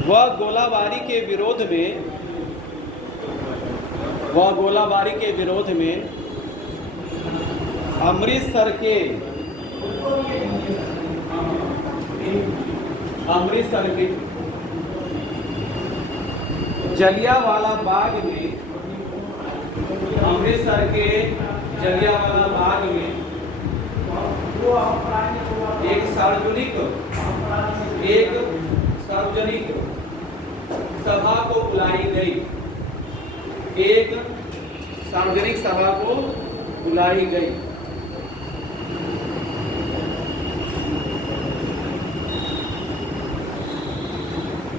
व गोलाबारी के विरोध में अमृतसर के जलियांवाला बाग में एक सार्वजनिक सभा को बुलाई गई।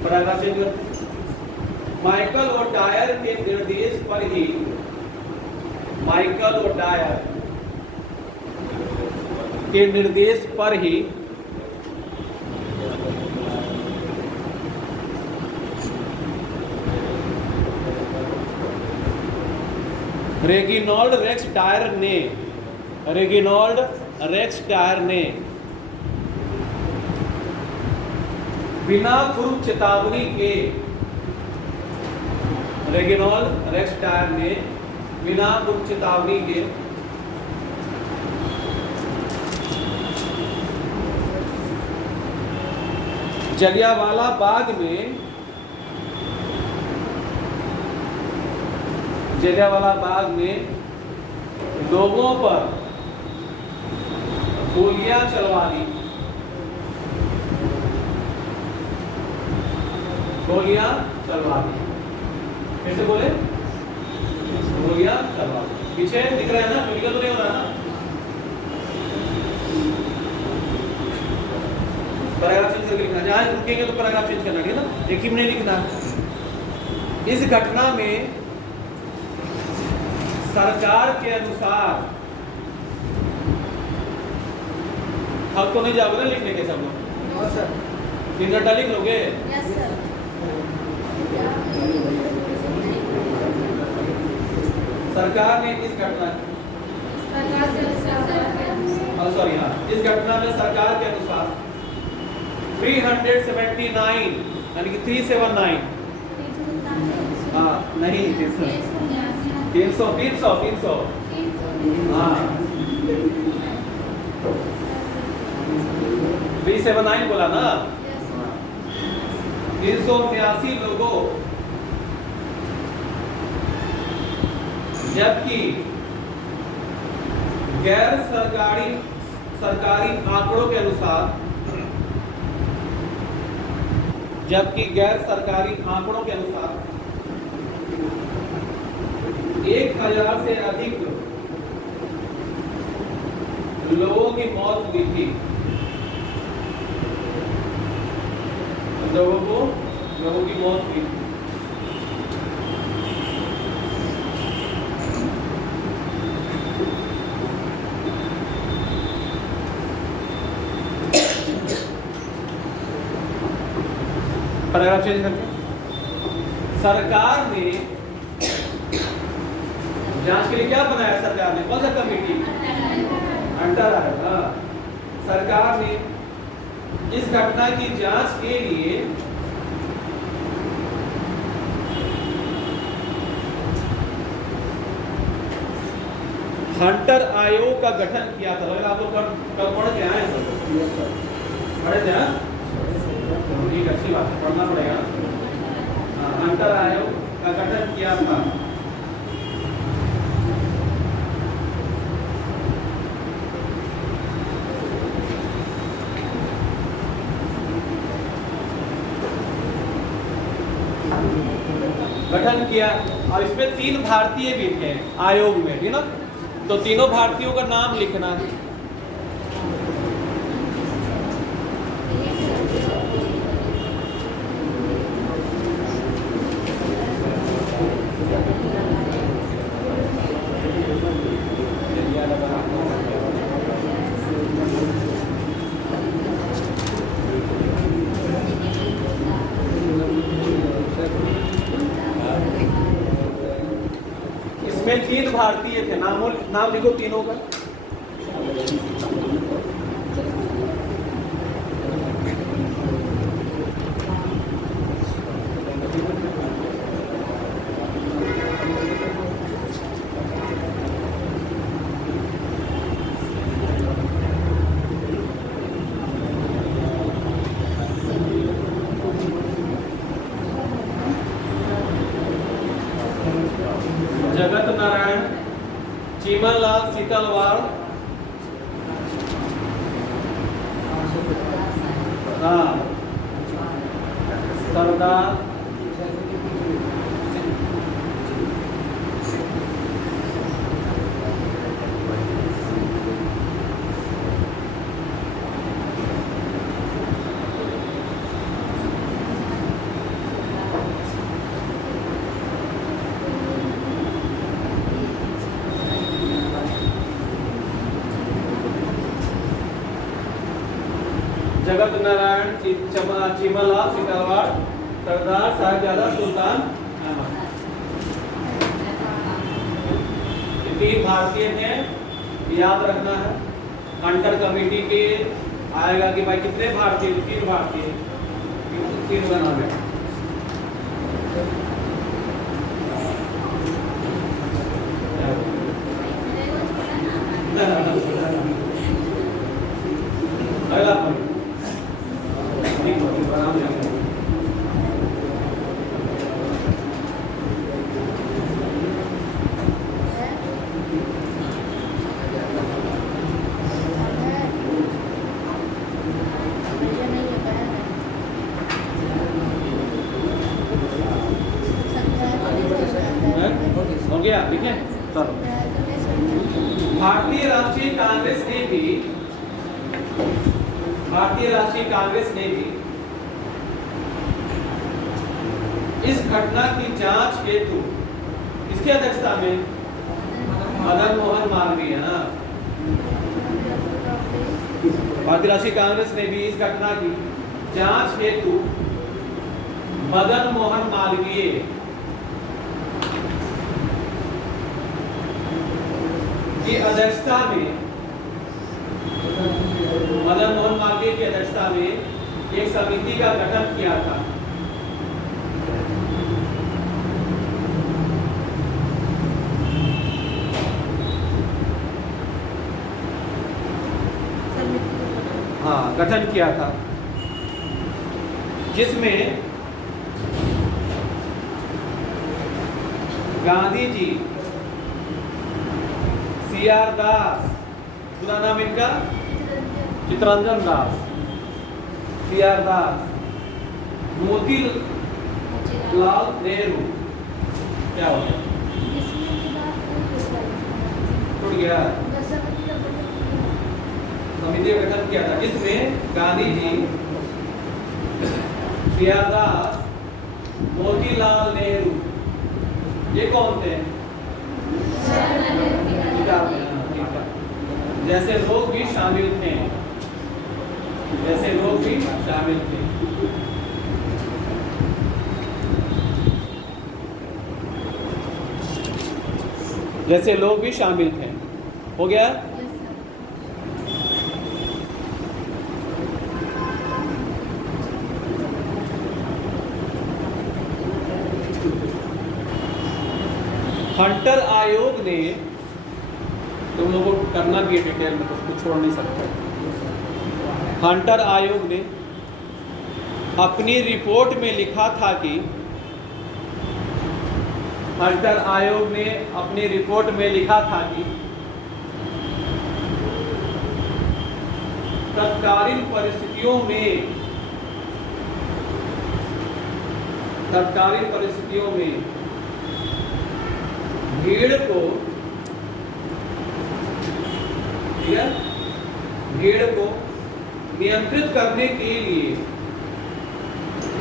पैराग्राफ चेंज करते हैं। माइकल और डायर के निर्देश पर ही रेगिनॉल्ड रेक्स डायर ने बिना पूर्व चेतावनी के जलियांवाला बाग में लोगों पर गोलियां चलवा दी। फिर से बोले, गोलियां चलवा दी। पीछे दिख रहा है ना, क्रिटिकल तो नहीं हो रहा ना। पैराग्राफ चेंज करके लिखना, जहां रुकेंगे तो पैराग्राफ चेंज करना, ठीक है ना, एक ही में नहीं लिखना। इस घटना में सरकार के अनुसार, अब तो नहीं जाओगे ना लिखने के सब लोग? 3 घंटा लिख लोगे? सरकार ने इस घटना इस घटना में सरकार के अनुसार 379 यानी कि 379 नहीं 300 हाँ 379 बोला ना। 379 लोगों, जबकि गैर सरकारी आंकड़ों के अनुसार 1000 से अधिक लोगों की मौत हुई थी। लोगों की मौत हुई। पैराग्राफ चेंज करके सरकार ने जांच के लिए क्या बनाया? सरकार ने कौन सा कमेटी? अंडर आएगा। सरकार ने इस घटना की जांच के लिए हंटर आयोग का गठन किया था। लग रहा आप लोग कल पढ़ के आए हैं, पढ़े थे हाँ? ठीक, अच्छी बात है, पढ़ना पड़ेगा। हाँ, हंटर आयोग का गठन किया था। गठन किया और इसमें 3 भारतीय भी थे आयोग में, ठीक ना। तो तीनों भारतीयों का नाम लिखना है। इसमें 3 भारतीय थे, नाम लिखो तीनों का। जगत नारायण, चीमनलाल सीतलवाड़, हाँ, सरदार जगत नारायण, चीमनलाल सीतलवाड़, सरदार साहिबजादा सुल्तान अहमद। ये 3 भारतीय थे, याद रखना है। हंटर कमेटी के आएगा कि भाई कितने भारतीय, 3 भारतीय, 3 का नाम है। अगला पॉइंट हो गया, ठीक है। चलो, भारतीय राष्ट्रीय कांग्रेस ने भी इस घटना की जांच हेतु किसकी अध्यक्षता में, मदन मोहन मालवीय ना, भारतीय राष्ट्रीय कांग्रेस ने भी इस घटना की जांच हेतु मदन मोहन मालवीय की अध्यक्षता में, मदन मोहन मालवीय की अध्यक्षता में एक समिति का गठन किया था। हाँ, गठन किया था, जिसमें गांधी जी, CR दास, पूरा नाम इनका चित्तरंजन दास, CR दास, मोतीलाल नेहरू, क्या हो गया, टूट गया, समिति का गठन किया था, जिसमें गांधी जी, CR दास, मोतीलाल नेहरू, ये कौन थे, जैसे लोग भी शामिल थे, जैसे लोग भी शामिल थे। जैसे लोग भी शामिल थे। हो गया। हंटर आयोग ने तुम लोगों को करना भी है डिटेल में, तो उसको छोड़ नहीं सकते। हंटर आयोग ने अपनी रिपोर्ट में लिखा था कि हंटर आयोग ने अपनी रिपोर्ट में लिखा था कि तत्कालीन परिस्थितियों में भीड़ को नियंत्रित करने के लिए,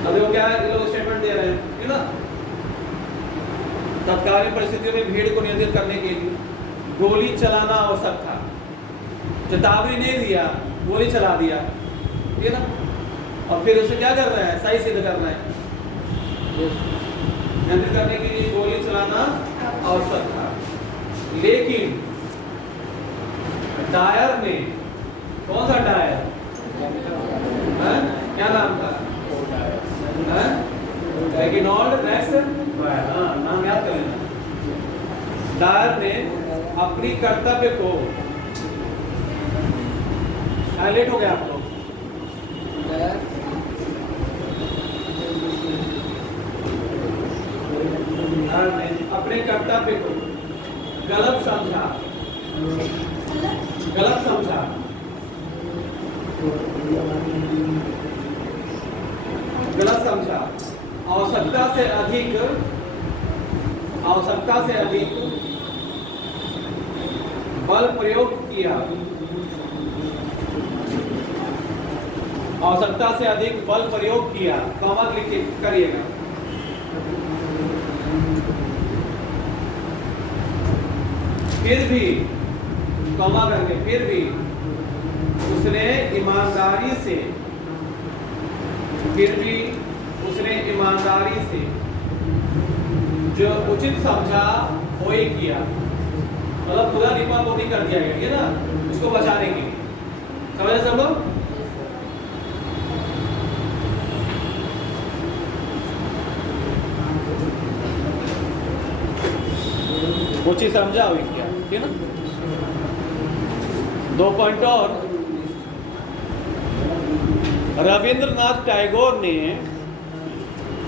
अब देखो क्या है, ये लोग स्टेटमेंट दे रहे हैं ना, तत्कालीन परिस्थितियों में भीड़ को नियंत्रित करने के लिए गोली चलाना आवश्यक था। चेतावनी नहीं दिया, गोली चला दिया, ठीक है ना, और फिर उसे क्या कर रहे हैं, सही सिद्ध कर रहे हैं, नियंत्रित करने के लिए गोली चलाना आवश्यक था। लेकिन डायर ने, कौन सा डायर, क्या नाम था, रेगिनॉल्ड रेक्स, नाम याद कर लेना। डायर ने अपनी कर्तव्य को, हाईलाइट हो गया आप लोग, डायर ने अपने कर्तव्य को गलत समझा, आवश्यकता से अधिक बल प्रयोग किया, कॉमा करिएगा। फिर भी कॉमा करके, फिर भी उसने ईमानदारी से जो उचित समझा वही किया, मतलब पूरा निपापोती कर दिया गया ना, उसको बचाने के लिए। समझ सब लोग? उचित समझा वही किया, ठीक है ना। 2 पॉइंट और, रविंद्रनाथ टैगोर ने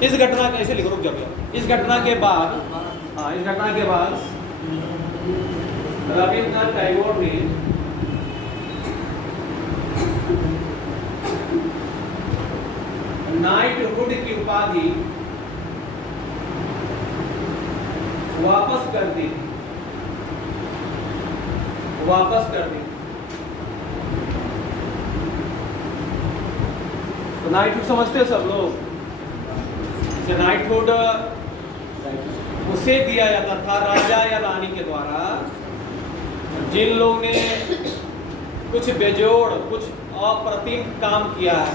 इस घटना के, ऐसे लिखो, रुक जाओ, इस घटना के बाद रविंद्रनाथ टैगोर ने नाइटहुड की उपाधि वापस कर दी। तो नाइटहुड समझते हो सब लोग? नाइटहुड उसे दिया जाता था राजा या रानी के द्वारा जिन लोगों ने कुछ बेजोड़, कुछ अप्रतिम काम किया है,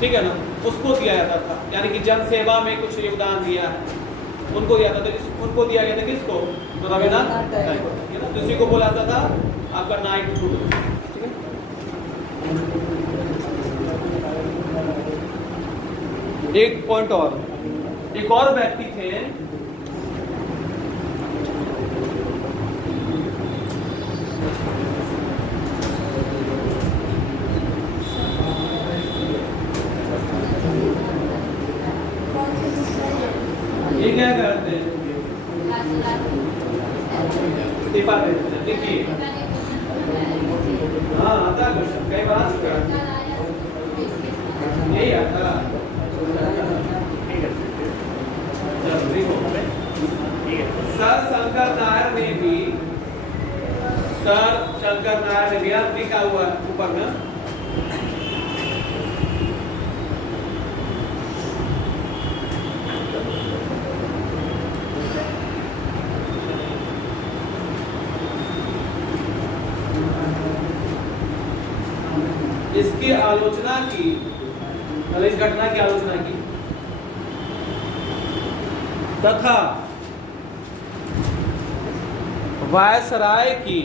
ठीक है ना, उसको दिया जाता था। यानी कि जन सेवा में कुछ योगदान दिया है, उनको दिया जाता था। उनको दिया गया था किसको? तो रविन्द्रनाथ टैगोर, किसी को बोला जाता था आपका नाइटहुड। एक पॉइंट और, एक और व्यक्ति थे ये क्या करते हैं, इस्तीफा देते हैं। देखिए, हाँ आता क्वेश्चन कई बार यही आता। सर शंकर नायर ने भी लिखा हुआ ऊपर ना, इसकी आलोचना की, मतलब इस घटना की आलोचना की तथा वायसराय की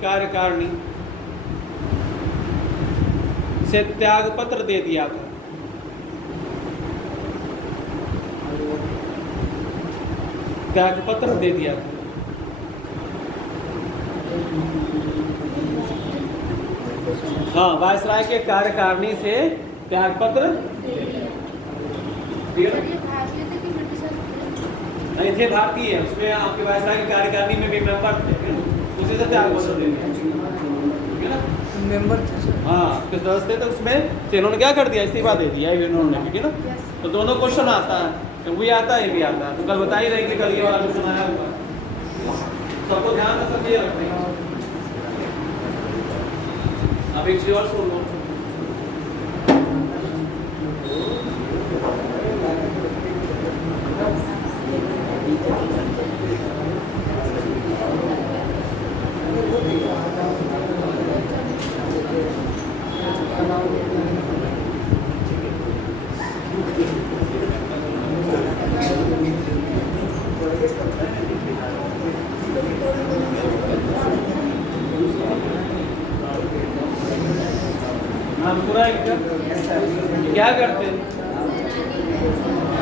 कार्यकारिणी से त्याग पत्र दे दिया था। त्याग पत्र दे दिया था। हाँ, वायसराय के कार्यकारिणी से त्याग पत्र नहीं थे, भारतीय है, उसमें आपके वायसराय की कार्यकारिणी में भी मेंबर थे, उसी से त्याग पत्र दे दिया, ठीक है ना? मेंबर थे सर। हाँ, किस तरह से, तो उसमें से इन्होंने क्या कर दिया, इस्तीफा दे दिया इन्होंने, ठीक है ना? तो दोनों क्वेश्चन आता है, वो भी आता है, ये भी आता है। तो कल बता ही रही थी, कल ये वाला क्वेश्चन आया हुआ, सबको ध्यान में सब ये रखना। अब एक चीज और सुन लो, नाम सुना है क्या? क्या करते हैं?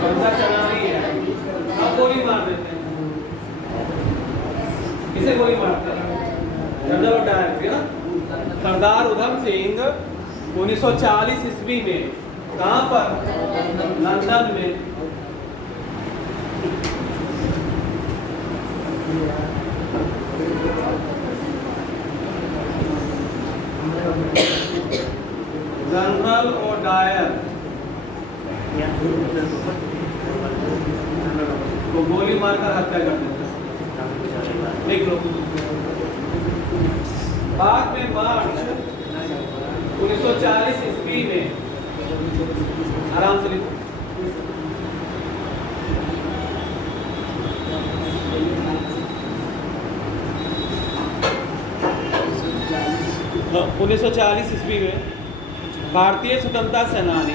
बंदा चलानी है, अब गोली मार देते हैं। किसे गोली मारते हैं? जनरल डायर है ना? सरदार उधम सिंह 1940 ईस्वी में कहाँ पर? लंदन में। जनरल और डायर को गोली मारकर हत्या कर देते। देख लो, बाद में मार्च 1940 ईस्वी में, आराम से लिखो, हाँ, 1940 ईस्वी में भारतीय स्वतंत्रता सेनानी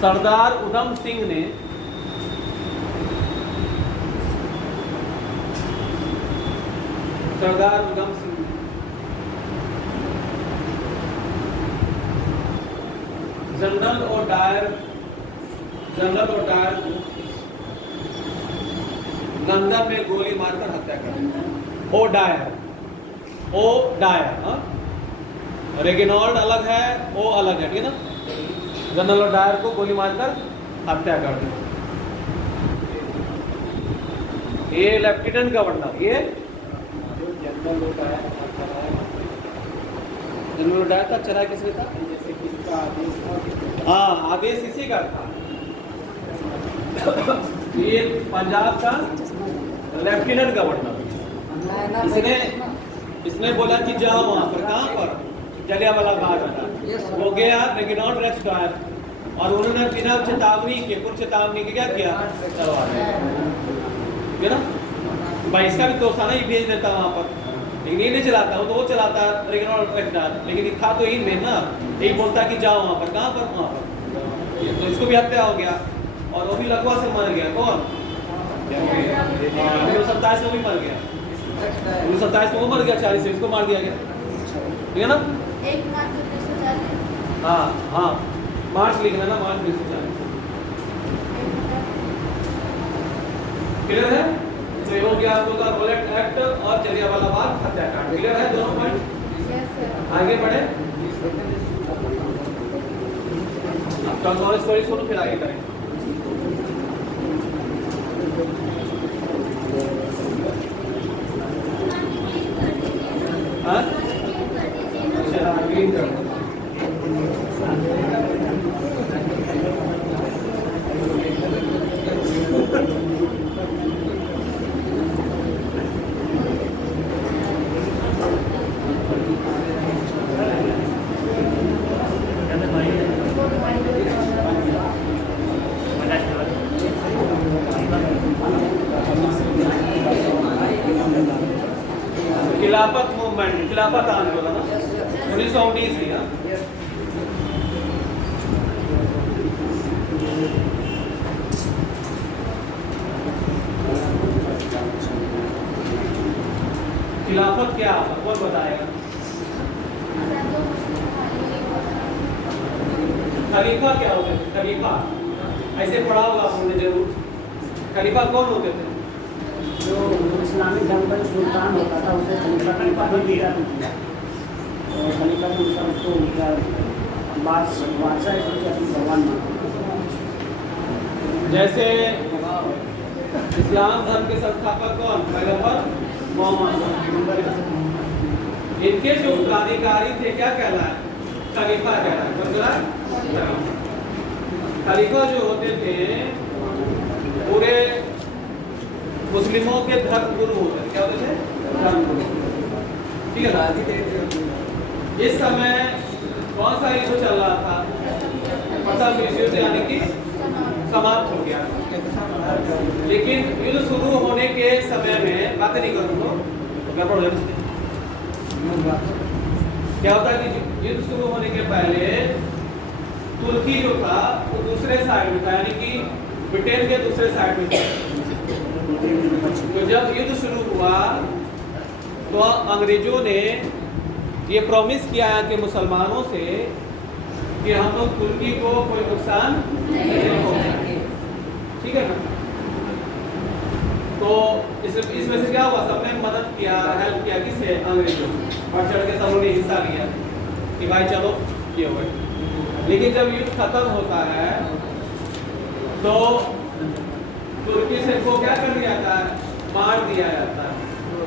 सरदार उधम सिंह ने जनरल और डायर को लंदन में गोली मारकर हत्या कर दी। ओ डायर, हाँ, रेगिनॉल्ड अलग है, ओ अलग है, ठीक है ना? जनरल और डायर को गोली मारकर हत्या कर दी। ये लेफ्टिनेंट गवर्नर, ये जनरल और डायर का चला किसने था? हाँ, आदेश इसी का था। ये पंजाब का लेफ्टिनेंट गवर्नर, इसने बोला कि जाओ वहां पर, कहाँ पर? जलियांवाला बाग था। वो गया रेगिनॉल्ड रेक्स डायर, और उन्होंने बिना चेतावनी के, पूर्व चेतावनी के क्या किया? है ना? भाई इसका भी दोस्त ना, ही भेज देता वहां पर, लेकिन ये नहीं चलाता, वो तो वो चलाता रेगिनॉल्ड रेक्स डायर, लेकिन था तो यही में ना, यही बोलता कि जाओ वहां पर, कहाँ पर? वहां पर। तो इसको भी हत्या हो गया, और वो भी लकवा से मर गया। कौन? 1927 में भी मर गया, 1927 में वो मर गया, 40 से इसको मार दिया गया, ठीक है ना? 1 मार्च 1940। हाँ हाँ, मार्च लिखना ना, मार्च 1940। क्लियर है? तो ये हो गया आप लोग का रोलेट एक्ट और जलियांवाला बाग हत्याकांड। क्लियर है दोनों पॉइंट? आगे बढ़े, अब नॉलेज स्टोरी सुनो, फिर आगे करें। हाँ, अच्छा, ग्रीन कर दो। खिलाफत मूवमेंट, खिलाफत आंदोलन 1919 की। खिलाफत क्या, कौन बताएगा? खलीफा क्या होते थे? खलीफा ऐसे पढ़ा होगा आपने जरूर। खलीफा कौन होते थे? जो इस्लामिक धर्म का जो सुल्तान होता था उसे खलीफा की उपाधि दी जाती थी। और खलीफा के अनुसार उसको बादशाह अपनी भगवान मानते जैसे इस्लाम धर्म के संस्थापक कौन? पैगंबर मोहम्मद। इनके जो उत्तराधिकारी थे क्या कहलाए? खलीफा कहलाए। कौन कहलाए? खलीफा जो होते थे पूरे मुस्लिमों के धर्म गुरु होते थे। क्या होते थे? धर्म गुरु। ठीक है ना? इस समय कौन सा युद्ध चल रहा था? मतलब युद्ध यानी कि समाप्त हो गया। लेकिन युद्ध शुरू होने के समय में बातें नहीं करूँगा, गड़बड़ हो जाती है। क्या होता है कि युद्ध शुरू होने के पहले तुर्की जो था वो दूसरे साइड में था, यानी कि ब्रिटेन के दूसरे साइड में था। तो जब युद्ध शुरू हुआ तो अंग्रेजों ने ये प्रॉमिस किया कि मुसलमानों से कि हम लोग तुर्की को कोई नुकसान नहीं पहुंचाएंगे। ठीक है ना? तो इसमें से क्या हुआ? सबने मदद किया, हेल्प किया। किससे? अंग्रेजों। बढ़ चढ़ के सबों ने हिस्सा लिया कि भाई चलो ये हो गए। लेकिन जब युद्ध खत्म होता है तो तुर्की से को क्या कर दिया जाता है? मार दिया जाता है।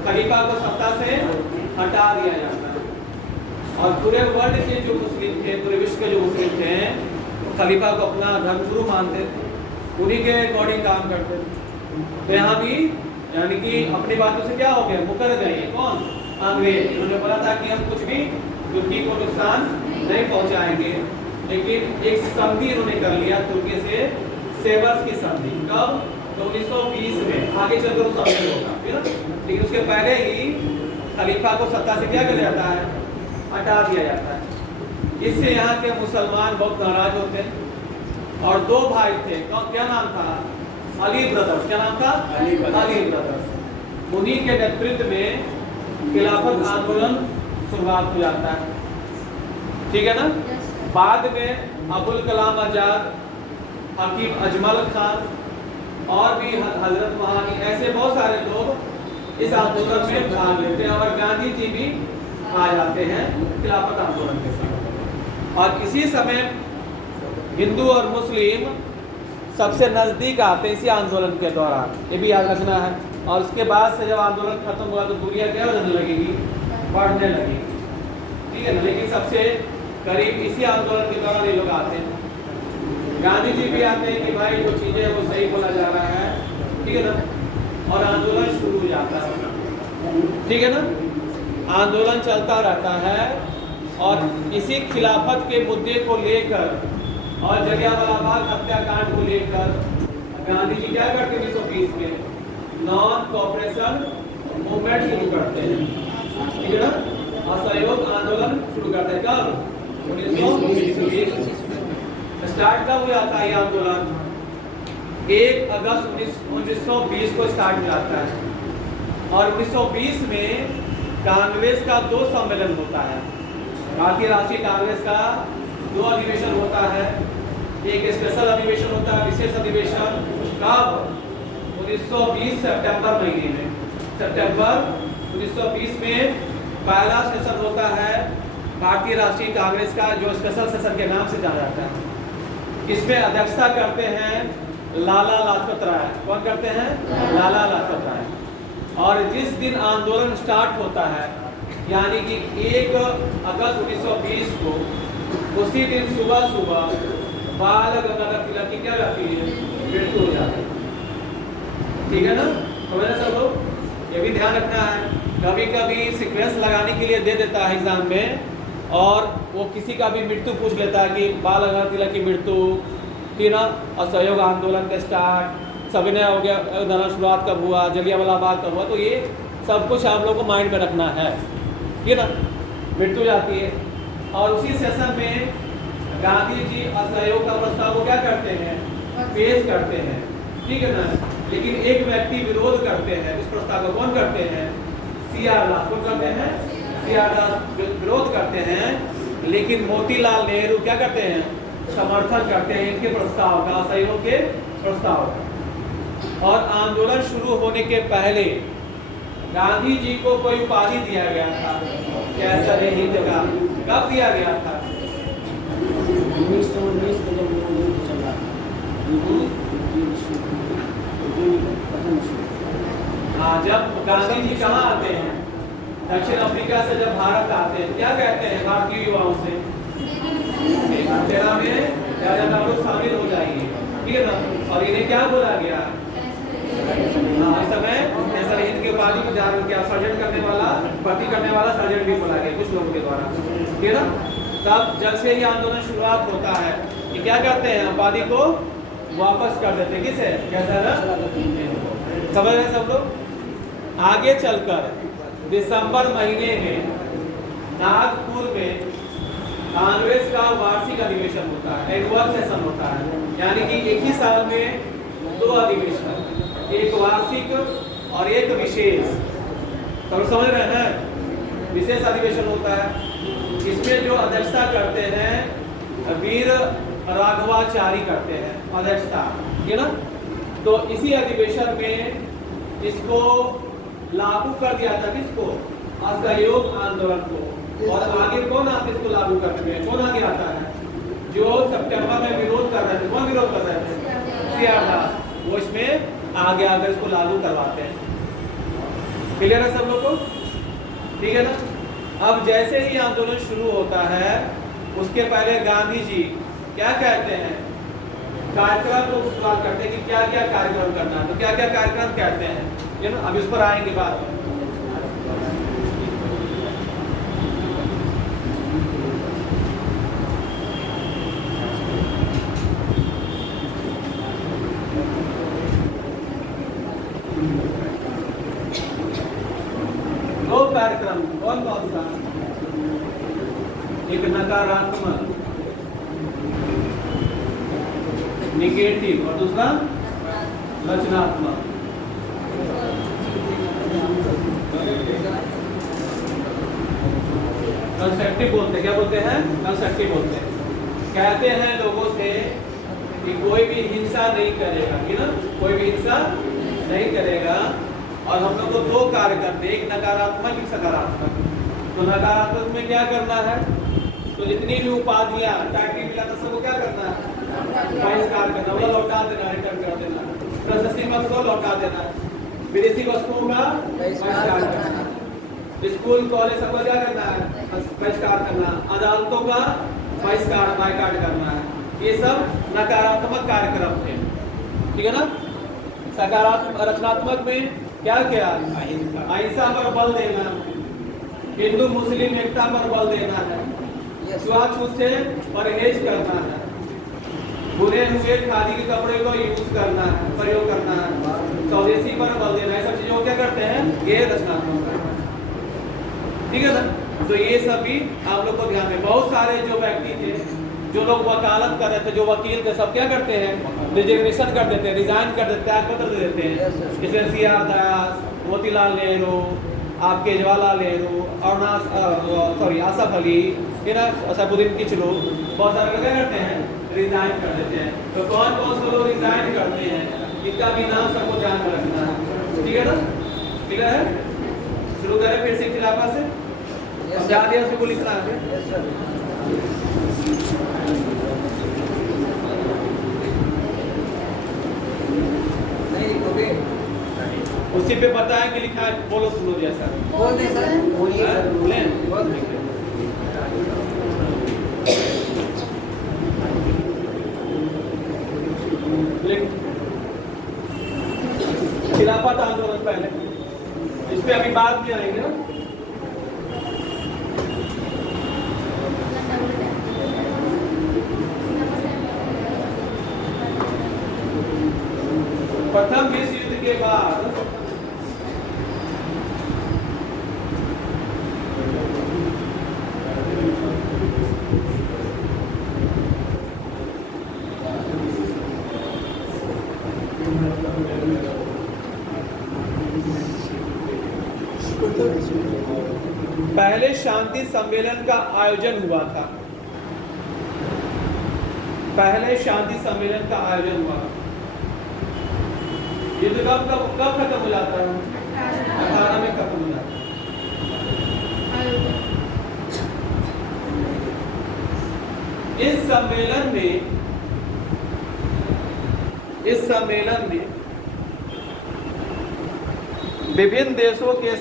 खलीफा को सत्ता से हटा दिया जाता है। और पूरे वर्ल्ड के जो मुस्लिम थे, पूरे विश्व के जो मुस्लिम थे, खलीफा को अपना धर्मगुरु मानते थे, उन्हीं के अकॉर्डिंग काम करते थे। तो यहाँ भी यानी कि अपनी बातों से क्या हो गया? मुकर गए। कौन? अंग्रेज। उन्होंने बोला था कि हम कुछ भी तुर्की को नुकसान नहीं पहुंचाएंगे। लेकिन एक संधि उन्होंने कर लिया तुर्की से, सेवर्स की संधि। कब? तो 1920 में। आगे चलकर वो संधि होगा, है ना? लेकिन उसके पहले ही खलीफा को सत्ता से क्या कर जाता है? हटा दिया जाता है। इससे यहाँ के मुसलमान बहुत नाराज होते हैं। और दो भाई थे, क्या नाम था? अली ब्रदर्स। क्या नाम था? अली ब्रदर्स। उन्हीं के नेतृत्व में खिलाफत आंदोलन शुरुआत हो जाता है। ठीक है ना? बाद में अबुल कलाम आजाद, हकीम अजमल खान और भी हजरत महानी, ऐसे बहुत सारे लोग इस आंदोलन में भाग लेते हैं। और गांधी जी भी आ जाते हैं खिलाफत आंदोलन के साथ। और इसी समय हिंदू और मुस्लिम सबसे नज़दीक आते हैं इसी आंदोलन के दौरान। ये भी याद रखना है। और उसके बाद से जब आंदोलन खत्म हुआ तो दूरियां क्या होने लगेगी? बढ़ने लगेगी। ठीक है ना? लेकिन सबसे करीब इसी आंदोलन के दौरान ये लोग आते हैं। गांधी जी भी आते हैं कि भाई जो चीज़ें वो सही बोला जा रहा है। ठीक है ना? और आंदोलन शुरू हो जाता है। ठीक है ना? आंदोलन चलता रहता है। और इसी खिलाफत के मुद्दे को लेकर और जलियांवाला बाग हत्याकांड को लेकर गांधी जी क्या करते हैं? 1920 में नॉन कोऑपरेशन मूवमेंट शुरू करते हैं। ठीक है ना? असहयोग आंदोलन शुरू करते हैं। कब? 1920। स्टार्ट कब हुआ था ये आंदोलन? 1 अगस्त 1920 को स्टार्ट हो जाता है। और 1920 में कांग्रेस का 2 सम्मेलन होता है। भारतीय राष्ट्रीय कांग्रेस का 2 अधिवेशन होता है। एक स्पेशल अधिवेशन होता है, विशेष अधिवेशन। कब? 1920 सितंबर महीने में। सितंबर 1920 में पहला सेशन होता है भारतीय राष्ट्रीय कांग्रेस का, जो स्पेशल सेशन के नाम से जाना जाता है। इसमें अध्यक्षता करते हैं लाला लाजपत राय। कौन करते हैं? लाला लाजपत राय। और जिस दिन आंदोलन स्टार्ट होता है यानी कि 1 अगस्त 1920 को, उसी दिन सुबह सुबह बाल गंगाधर तिलक की क्या जाती है? मृत्यु हो जाती है। ठीक है ना? समझना सब लोग? ये भी ध्यान रखना है। कभी कभी सीक्वेंस लगाने के लिए दे देता है एग्जाम में, और वो किसी का भी मृत्यु पूछ लेता है कि बाल गंगाधर तिलक की मृत्यु, ठीक ना? असहयोग आंदोलन का स्टार्ट, सविनय हो गया, शुरुआत कब हुआ, जलियांवाला बाग कब हुआ। तो ये सब कुछ आप लोग को माइंड में रखना है। ठीक है ना? मृत्यु जाती है। और उसी सेशन में गांधी जी असहयोग का प्रस्ताव को क्या करते हैं? पेश करते हैं। ठीक है ना? लेकिन एक व्यक्ति विरोध करते हैं उस प्रस्ताव को। कौन करते हैं? CR दास। कौन करते हैं? CR दास विरोध करते हैं। लेकिन मोतीलाल नेहरू क्या करते हैं? समर्थन करते हैं इनके प्रस्ताव का, असहयोग के प्रस्ताव का। और आंदोलन शुरू होने के पहले गांधी जी को कोई उपाधि दिया गया था, कैसा हिंद का, कब दिया गया था? 1919 में जब वो युद्ध चल रहा था, हाँ, जब गांधी जी कहाँ आते हैं, दक्षिण अफ्रीका से जब भारत आते हैं, क्या कहते हैं भारतीय युवाओं से? तेरा में आप लोग शामिल हो जाएंगे, ठीक है ना। और इन्हें क्या बोला गया? इस समय नेशनल हिंद की उपाधि को धारण किया, सर्जन करने वाला, भर्ती करने वाला सर्जन भी बोला गया कुछ लोगों के द्वारा, ठीक है ना। तब जब से ही आंदोलन शुरुआत होता है कि क्या करते हैं, उपाधि को वापस कर देते हैं, किसे कहते हैं ना, समझ रहे सब लोग। आगे चलकर दिसंबर महीने में नागपुर में कांग्रेस का वार्षिक अधिवेशन होता है, एनुअल सेशन होता है, यानी कि एक ही साल में 2 अधिवेशन, एक वार्षिक और एक विशेष। तो समझ रहे हैं, विशेष अधिवेशन होता है। इसमें जो अध्यक्षता करते हैं वीर राघवाचारी करते हैं अध्यक्षता, ठीक है ना। तो इसी अधिवेशन में इसको लागू कर दिया था, किसको? असहयोग आंदोलन को। और आगे कौन आते इसको लागू करते हैं, कौन आगे आता है? जो सितंबर में विरोध कर रहे थे, कौन विरोध कर रहे थे? सीआर दास, वो इसमें आगे आकर इसको लागू करवाते हैं। क्लियर है सब लोग को, ठीक है ना। अब जैसे ही आंदोलन शुरू होता है उसके पहले गांधी जी क्या कहते हैं, कार्यक्रम को शुरुआत करते हैं कि क्या क्या कार्यक्रम करना है। तो क्या क्या कार्यक्रम कहते हैं, ये ना, अब इस पर आएंगे बात। दो कार्यक्रम, कौन कौन सा? एक नकारात्मक, निगेटिव, और दूसरा रचनात्मक। कंस्ट्रक्टिव बोलते हैं, क्या बोलते हैं? कंस्ट्रक्टिव बोलते हैं। कहते हैं लोगों से कि कोई भी हिंसा नहीं करेगा, कि ना, कोई भी हिंसा नहीं करेगा। और हम लोग को 2 कार्य करते हैं, एक नकारात्मक, एक सकारात्मक। तो नकारात्मक में क्या करना है, तो जितनी भी उपाधियां टाइटल मिला था सबको क्या करना है, बहिष्कार करना, वो लौटा देना, रिटर्न कर देना, प्रशस्ति पत्र को लौटा देना, विदेशी वस्तुओं का बहिष्कार करना, स्कूल कॉलेज सबको क्या करना है, बहिष्कार करना, अदालतों का बहिष्कार, बायकॉट करना है। ये सब नकारात्मक कार्यक्रम थे, ठीक है ना। सकारात्मक, रचनात्मक में क्या किया, अहिंसा पर बल देना, हिंदू मुस्लिम एकता पर बल देना है, छुआछूत से परहेज करना है, बुने हुए खादी के कपड़े को यूज करना है, प्रयोग करना है, स्वदेशी पर बल देना है। सब चीजों को क्या करते हैं, ये रचनात्मक करना है, ठीक है ना। तो ये सब भी आप लोग को ध्यान में, बहुत सारे जो व्यक्ति थे, जो लोग वकालत कर रहे थे, जो वकील थे, सब क्या करते हैं, रिजिग्नेशन कर देते हैं, रिजाइन कर देते हैं, त्याग पत्र दे देते हैं। जैसे सीआर दास, मोतीलाल नेहरू, आपके जवाहरलाल नेहरू, और आसफ अली, असफुद्दीन किचलू, बहुत सारे लोग क्या करते हैं, रिजाइन कर देते हैं। तो कौन कौन से लोग रिजाइन करते हैं, इनका भी नाम सबको ध्यान में रखना है, ठीक है ना। ठीक है, शुरू करें फिर से खिलाफा से, समझा दिया उसको लिखना है। उसी पे बताया कि लिखा है, बोलो सुनो जैसा बोल दे सर, बोलिए सर, बोलें। खिलाफत आंदोलन पहले, इस पे अभी बात भी आएंगे ना। प्रथम विश्व युद्ध के बाद पहले शांति सम्मेलन का आयोजन हुआ था। पहले शांति सम्मेलन का आयोजन हुआ। युद्ध कब खत्म हो जाता है? 18 में खत्म हो जाता है। इस सम्मेलन में विभिन्न देशों के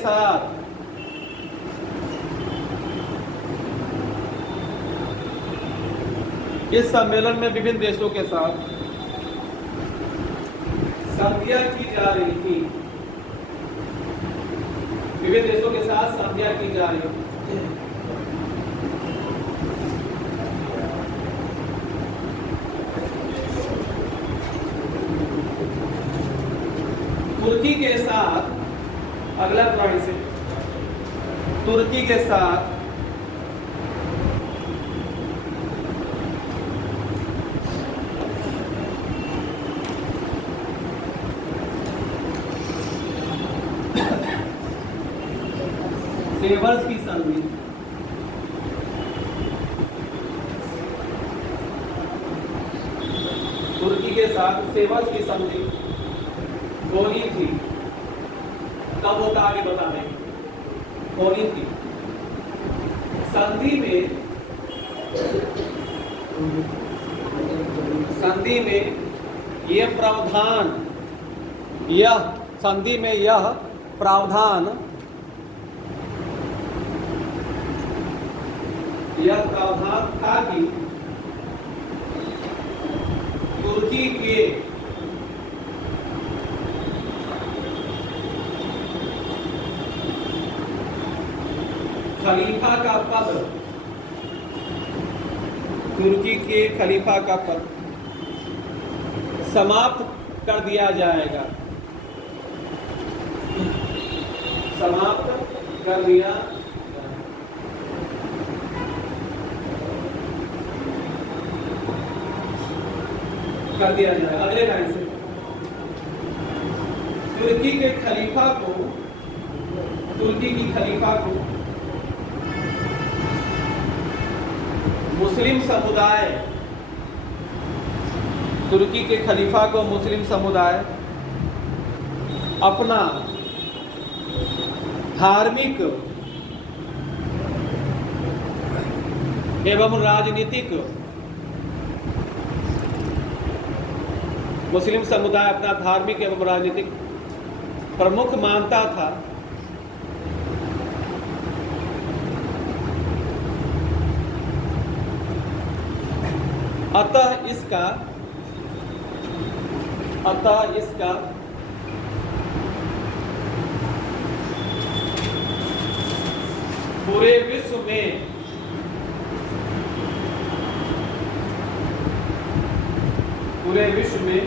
साथ संधियां की जा रही थी। विभिन्न देशों के साथ संधियां की जा रही थी। तुर्की के साथ, अगला पॉइंट से, तुर्की के साथ सेवर्स की संधि, तुर्की के साथ सेवर्स की संधि होनी थी। कब होता आगे बता दें। होनी थी। संधि में यह प्रावधान, संधि में यह प्रावधान था कि तुर्की के खलीफा का पद, तुर्की के खलीफा का पद समाप्त कर दिया जाएगा। समाप्त कर दिया जाएगा। अगले लाइन से, तुर्की की खलीफा को मुस्लिम समुदाय, तुर्की के खलीफा को मुस्लिम समुदाय अपना धार्मिक एवं राजनीतिक, मुस्लिम समुदाय अपना धार्मिक एवं राजनीतिक प्रमुख मानता था। अतः इसका पूरे विश्व में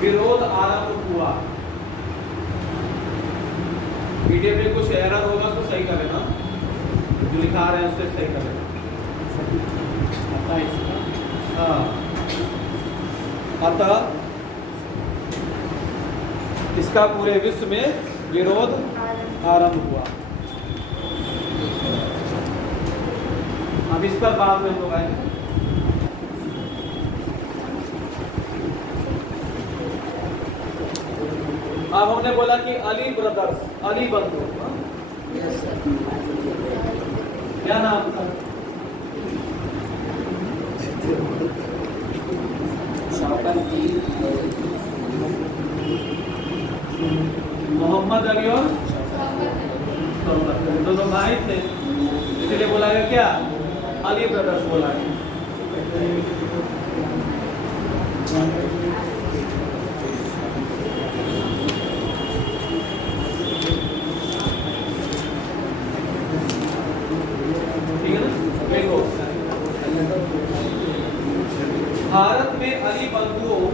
विरोध आरंभ हुआ। वीडियो में कुछ एरर होगा तो सही कर लेना, जो लिखा रहे हैं उससे सही कर लेना। अतः इसका पूरे विश्व में विरोध आरंभ हुआ। अब इस पर बाद में होगा। अब हमने बोला कि अली ब्रदर्स, अली बंधु, क्या नाम था? मोहम्मद अली और दोनों भाई थे, इसलिए बोला गया क्या? अली ब्रदर्स बोला गया। ठीक है ना? देखो, भारत में अली बंधुओं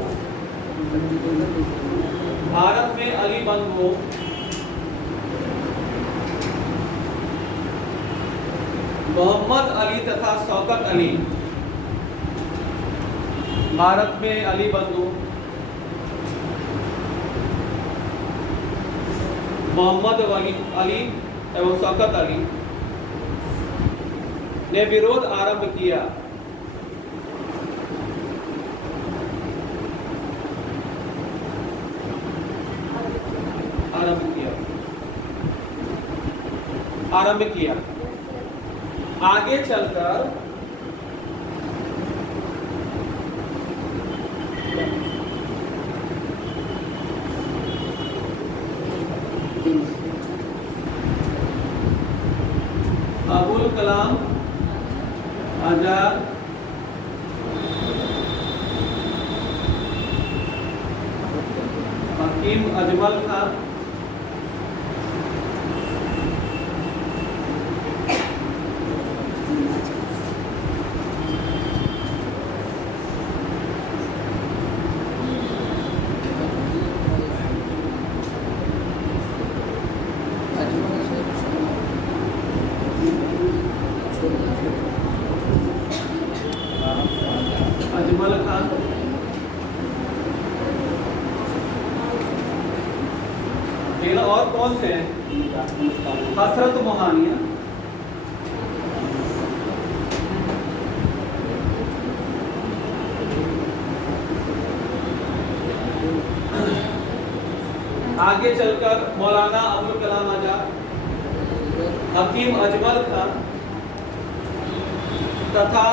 मोहम्मद अली तथा शौकत अली, भारत में अली बंधु मोहम्मद अली एवं शौकत अली ने विरोध आरंभ किया आरंभ किया। आगे चलकर अबुल कलाम आजाद हकीम अजमल खान अजमल खान फिर और कौन थे? हसरत मोहानिया आगे चलकर मौलाना अबुल कलाम आजाद, हकीम अजमल खान तथा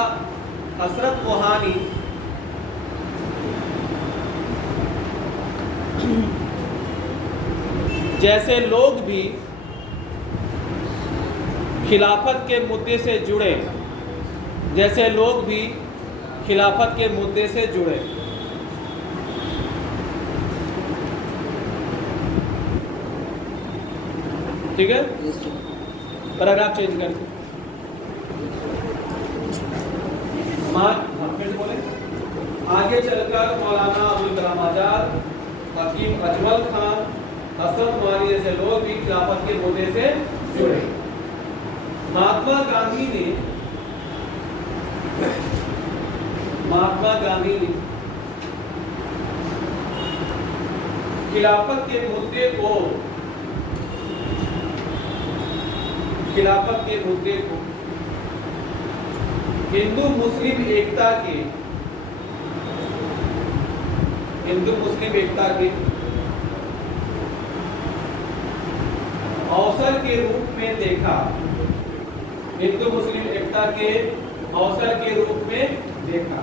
हसरत मोहानी जैसे लोग भी खिलाफत के मुद्दे से जुड़े, जैसे लोग भी खिलाफत के मुद्दे से जुड़े। ठीक है, पैराग्राफ चेंज करके बोले। आगे चलकर मौलाना अबुल कलाम आजाद, हकीम अजमल खान, हसरत मोहानी जैसे लोग भी खिलाफत के मुद्दे से जुड़े। महात्मा गांधी ने खिलाफत के मुद्दे को हिंदू मुस्लिम एकता के अवसर के रूप में देखा। हिंदू मुस्लिम एकता के अवसर के रूप में देखा।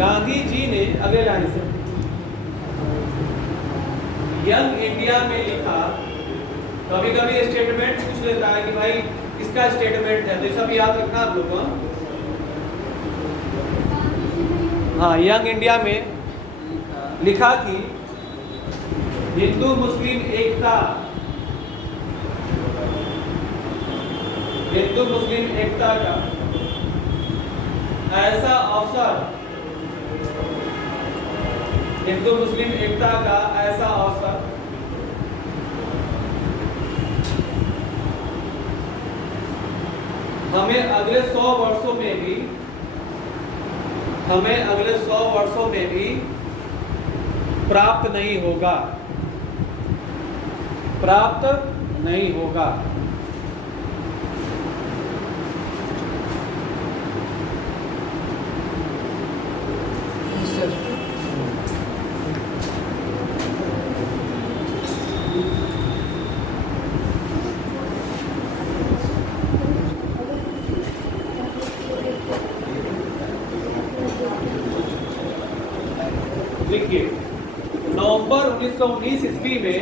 गांधी जी ने अगले लाइन से यंग इंडिया में लिखा। कभी कभी स्टेटमेंट पूछ लेता है कि भाई इसका स्टेटमेंट है, तो ये सब याद रखना आप लोगों को। हाँ, यंग इंडिया में लिखा कि हिंदू मुस्लिम एकता का ऐसा अवसर हमें अगले 100 वर्षों में भी प्राप्त नहीं होगा। देखिए, नवंबर 1919 ईस्वी में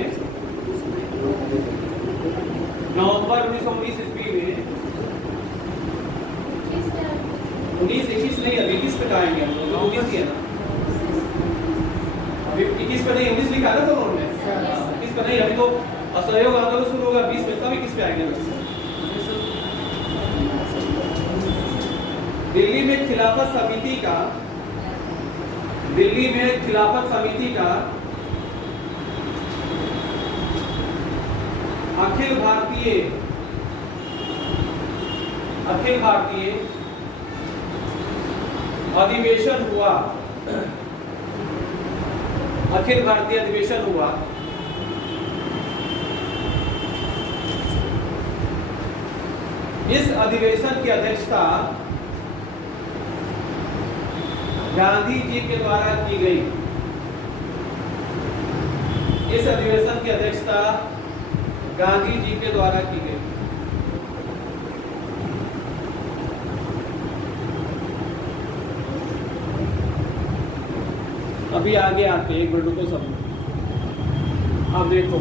19-21 नहीं, अभी 21 पे आएंगे हम लोग। 19 ही है ना, अभी 21 पे नहीं, 19 लिखा ना तो उन्होंने 21 पे नहीं। अभी तो असहयोग आंदोलन शुरू होगा 20 में, तब 21 पे आएंगे। दिल्ली में खिलाफत समिति का अखिल भारतीय अधिवेशन हुआ। इस अधिवेशन की अध्यक्षता गांधी जी के द्वारा की गई। इस अधिवेशन की अध्यक्षता गांधी जी के द्वारा की गई। अभी आगे आते हैं, एक मिनट को सब। अब देखो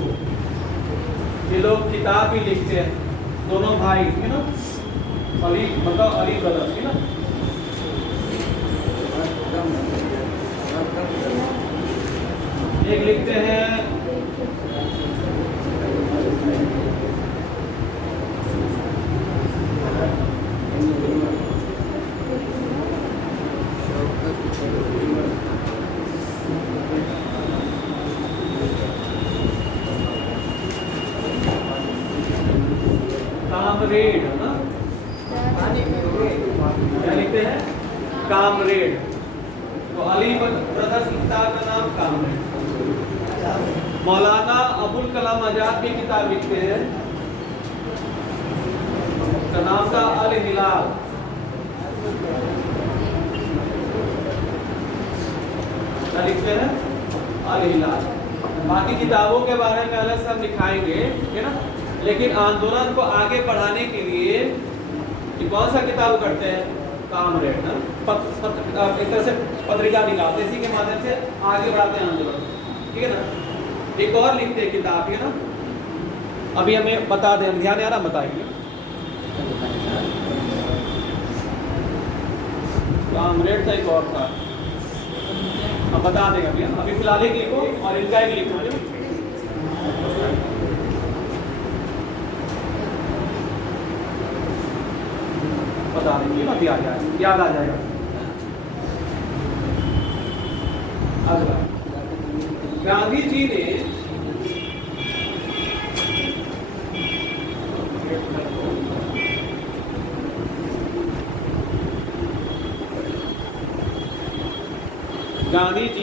ये लोग किताब भी लिखते हैं, दोनों भाई है ना, अली मतलब अली ब्रदर्स है ना। एक लिखते हैं कामरेड है ना, क्या लिखते हैं कामरेड। तो अली ब्रदर्स की किताब का नाम कामरेड। मौलाना अबुल कलाम आजाद की किताब लिखते हैं, का नाम था अल हिलाल। क्या लिखते हैं अल हिलाल। बाकी किताबों के बारे में अलग से हम दिखाएंगे, है ना। लेकिन आंदोलन को आगे बढ़ाने के लिए कौन सा किताब करते हैं कामरेड ना, एक तरह से पत्रिका निकालते हैं, इसी के माध्यम से आगे बढ़ाते हैं आंदोलन, ठीक है ना। एक और लिखते हैं किताब, है ना। अभी हमें बता दें, ध्यान आ रहा बताएंगे। कामरेड था, एक और था, अब बता देंगे अभी। अभी फिलहाल एक लिखो और इनका एक लिखो, बता देंगे, बात याद आ जाएगा। अगला, गांधी जी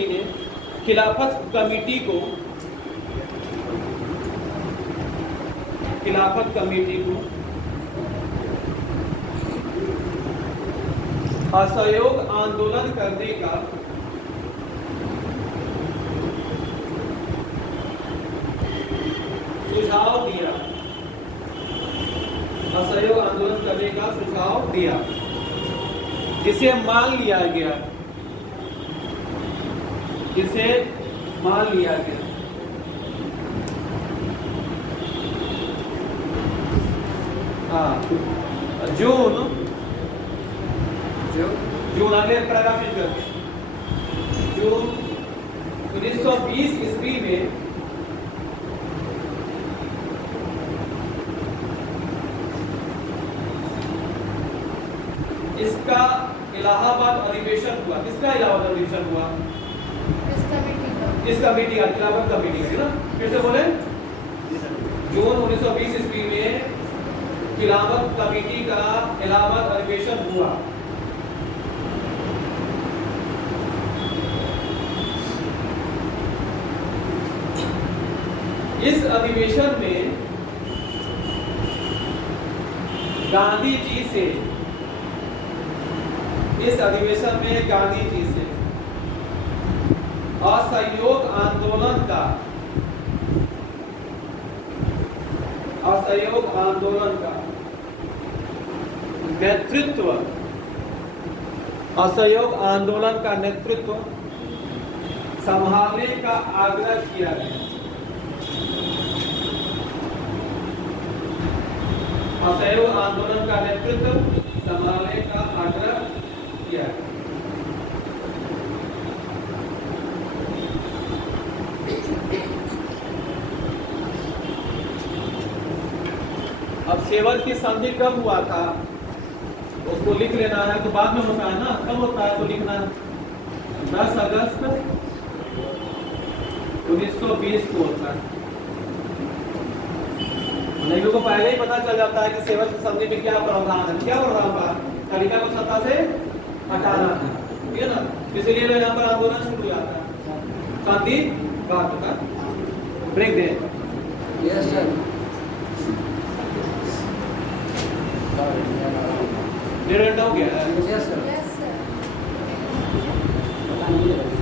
ने खिलाफत कमेटी को असहयोग आंदोलन करने का सुझाव दिया। असहयोग आंदोलन करने का सुझाव दिया, जिसे मान लिया गया। हाँ, जून अगले पैराग्राफ में जून 1920 ईस्वी में इसका इलाहाबाद अधिवेशन हुआ। किसका इलाहाबाद अधिवेशन हुआ? इस कमेटी का, इलाहाबाद कमेटी का, है ना। फिर से बोले, जून 1920 ईस्वी में खिलाफत कमेटी का इलाहाबाद अधिवेशन हुआ। इस अधिवेशन में गांधी जी से असहयोग आंदोलन का नेतृत्व संभालने का आग्रह किया गया। असहयोग आंदोलन का नेतृत्व संभालने का आग्रह किया गया। अब सेवल की संधि कब हुआ था उसको लिख लेना है, तो बाद में होता है ना, कब होता है तो लिखना है 10 अगस्त 1920 को होता है। नहीं को पहले ही पता चल जाता है कि सेवल की संधि में क्या प्रावधान है, क्या प्रावधान था, तालिका को सत्ता से हटाना है, ठीक है ना। इसीलिए यहाँ पर आंदोलन शुरू हो जाता है। संधि बात होता ब्रेक दे। Yes sir. 1.5 घंटा हो गया है। यस सर यस सर पता नहीं है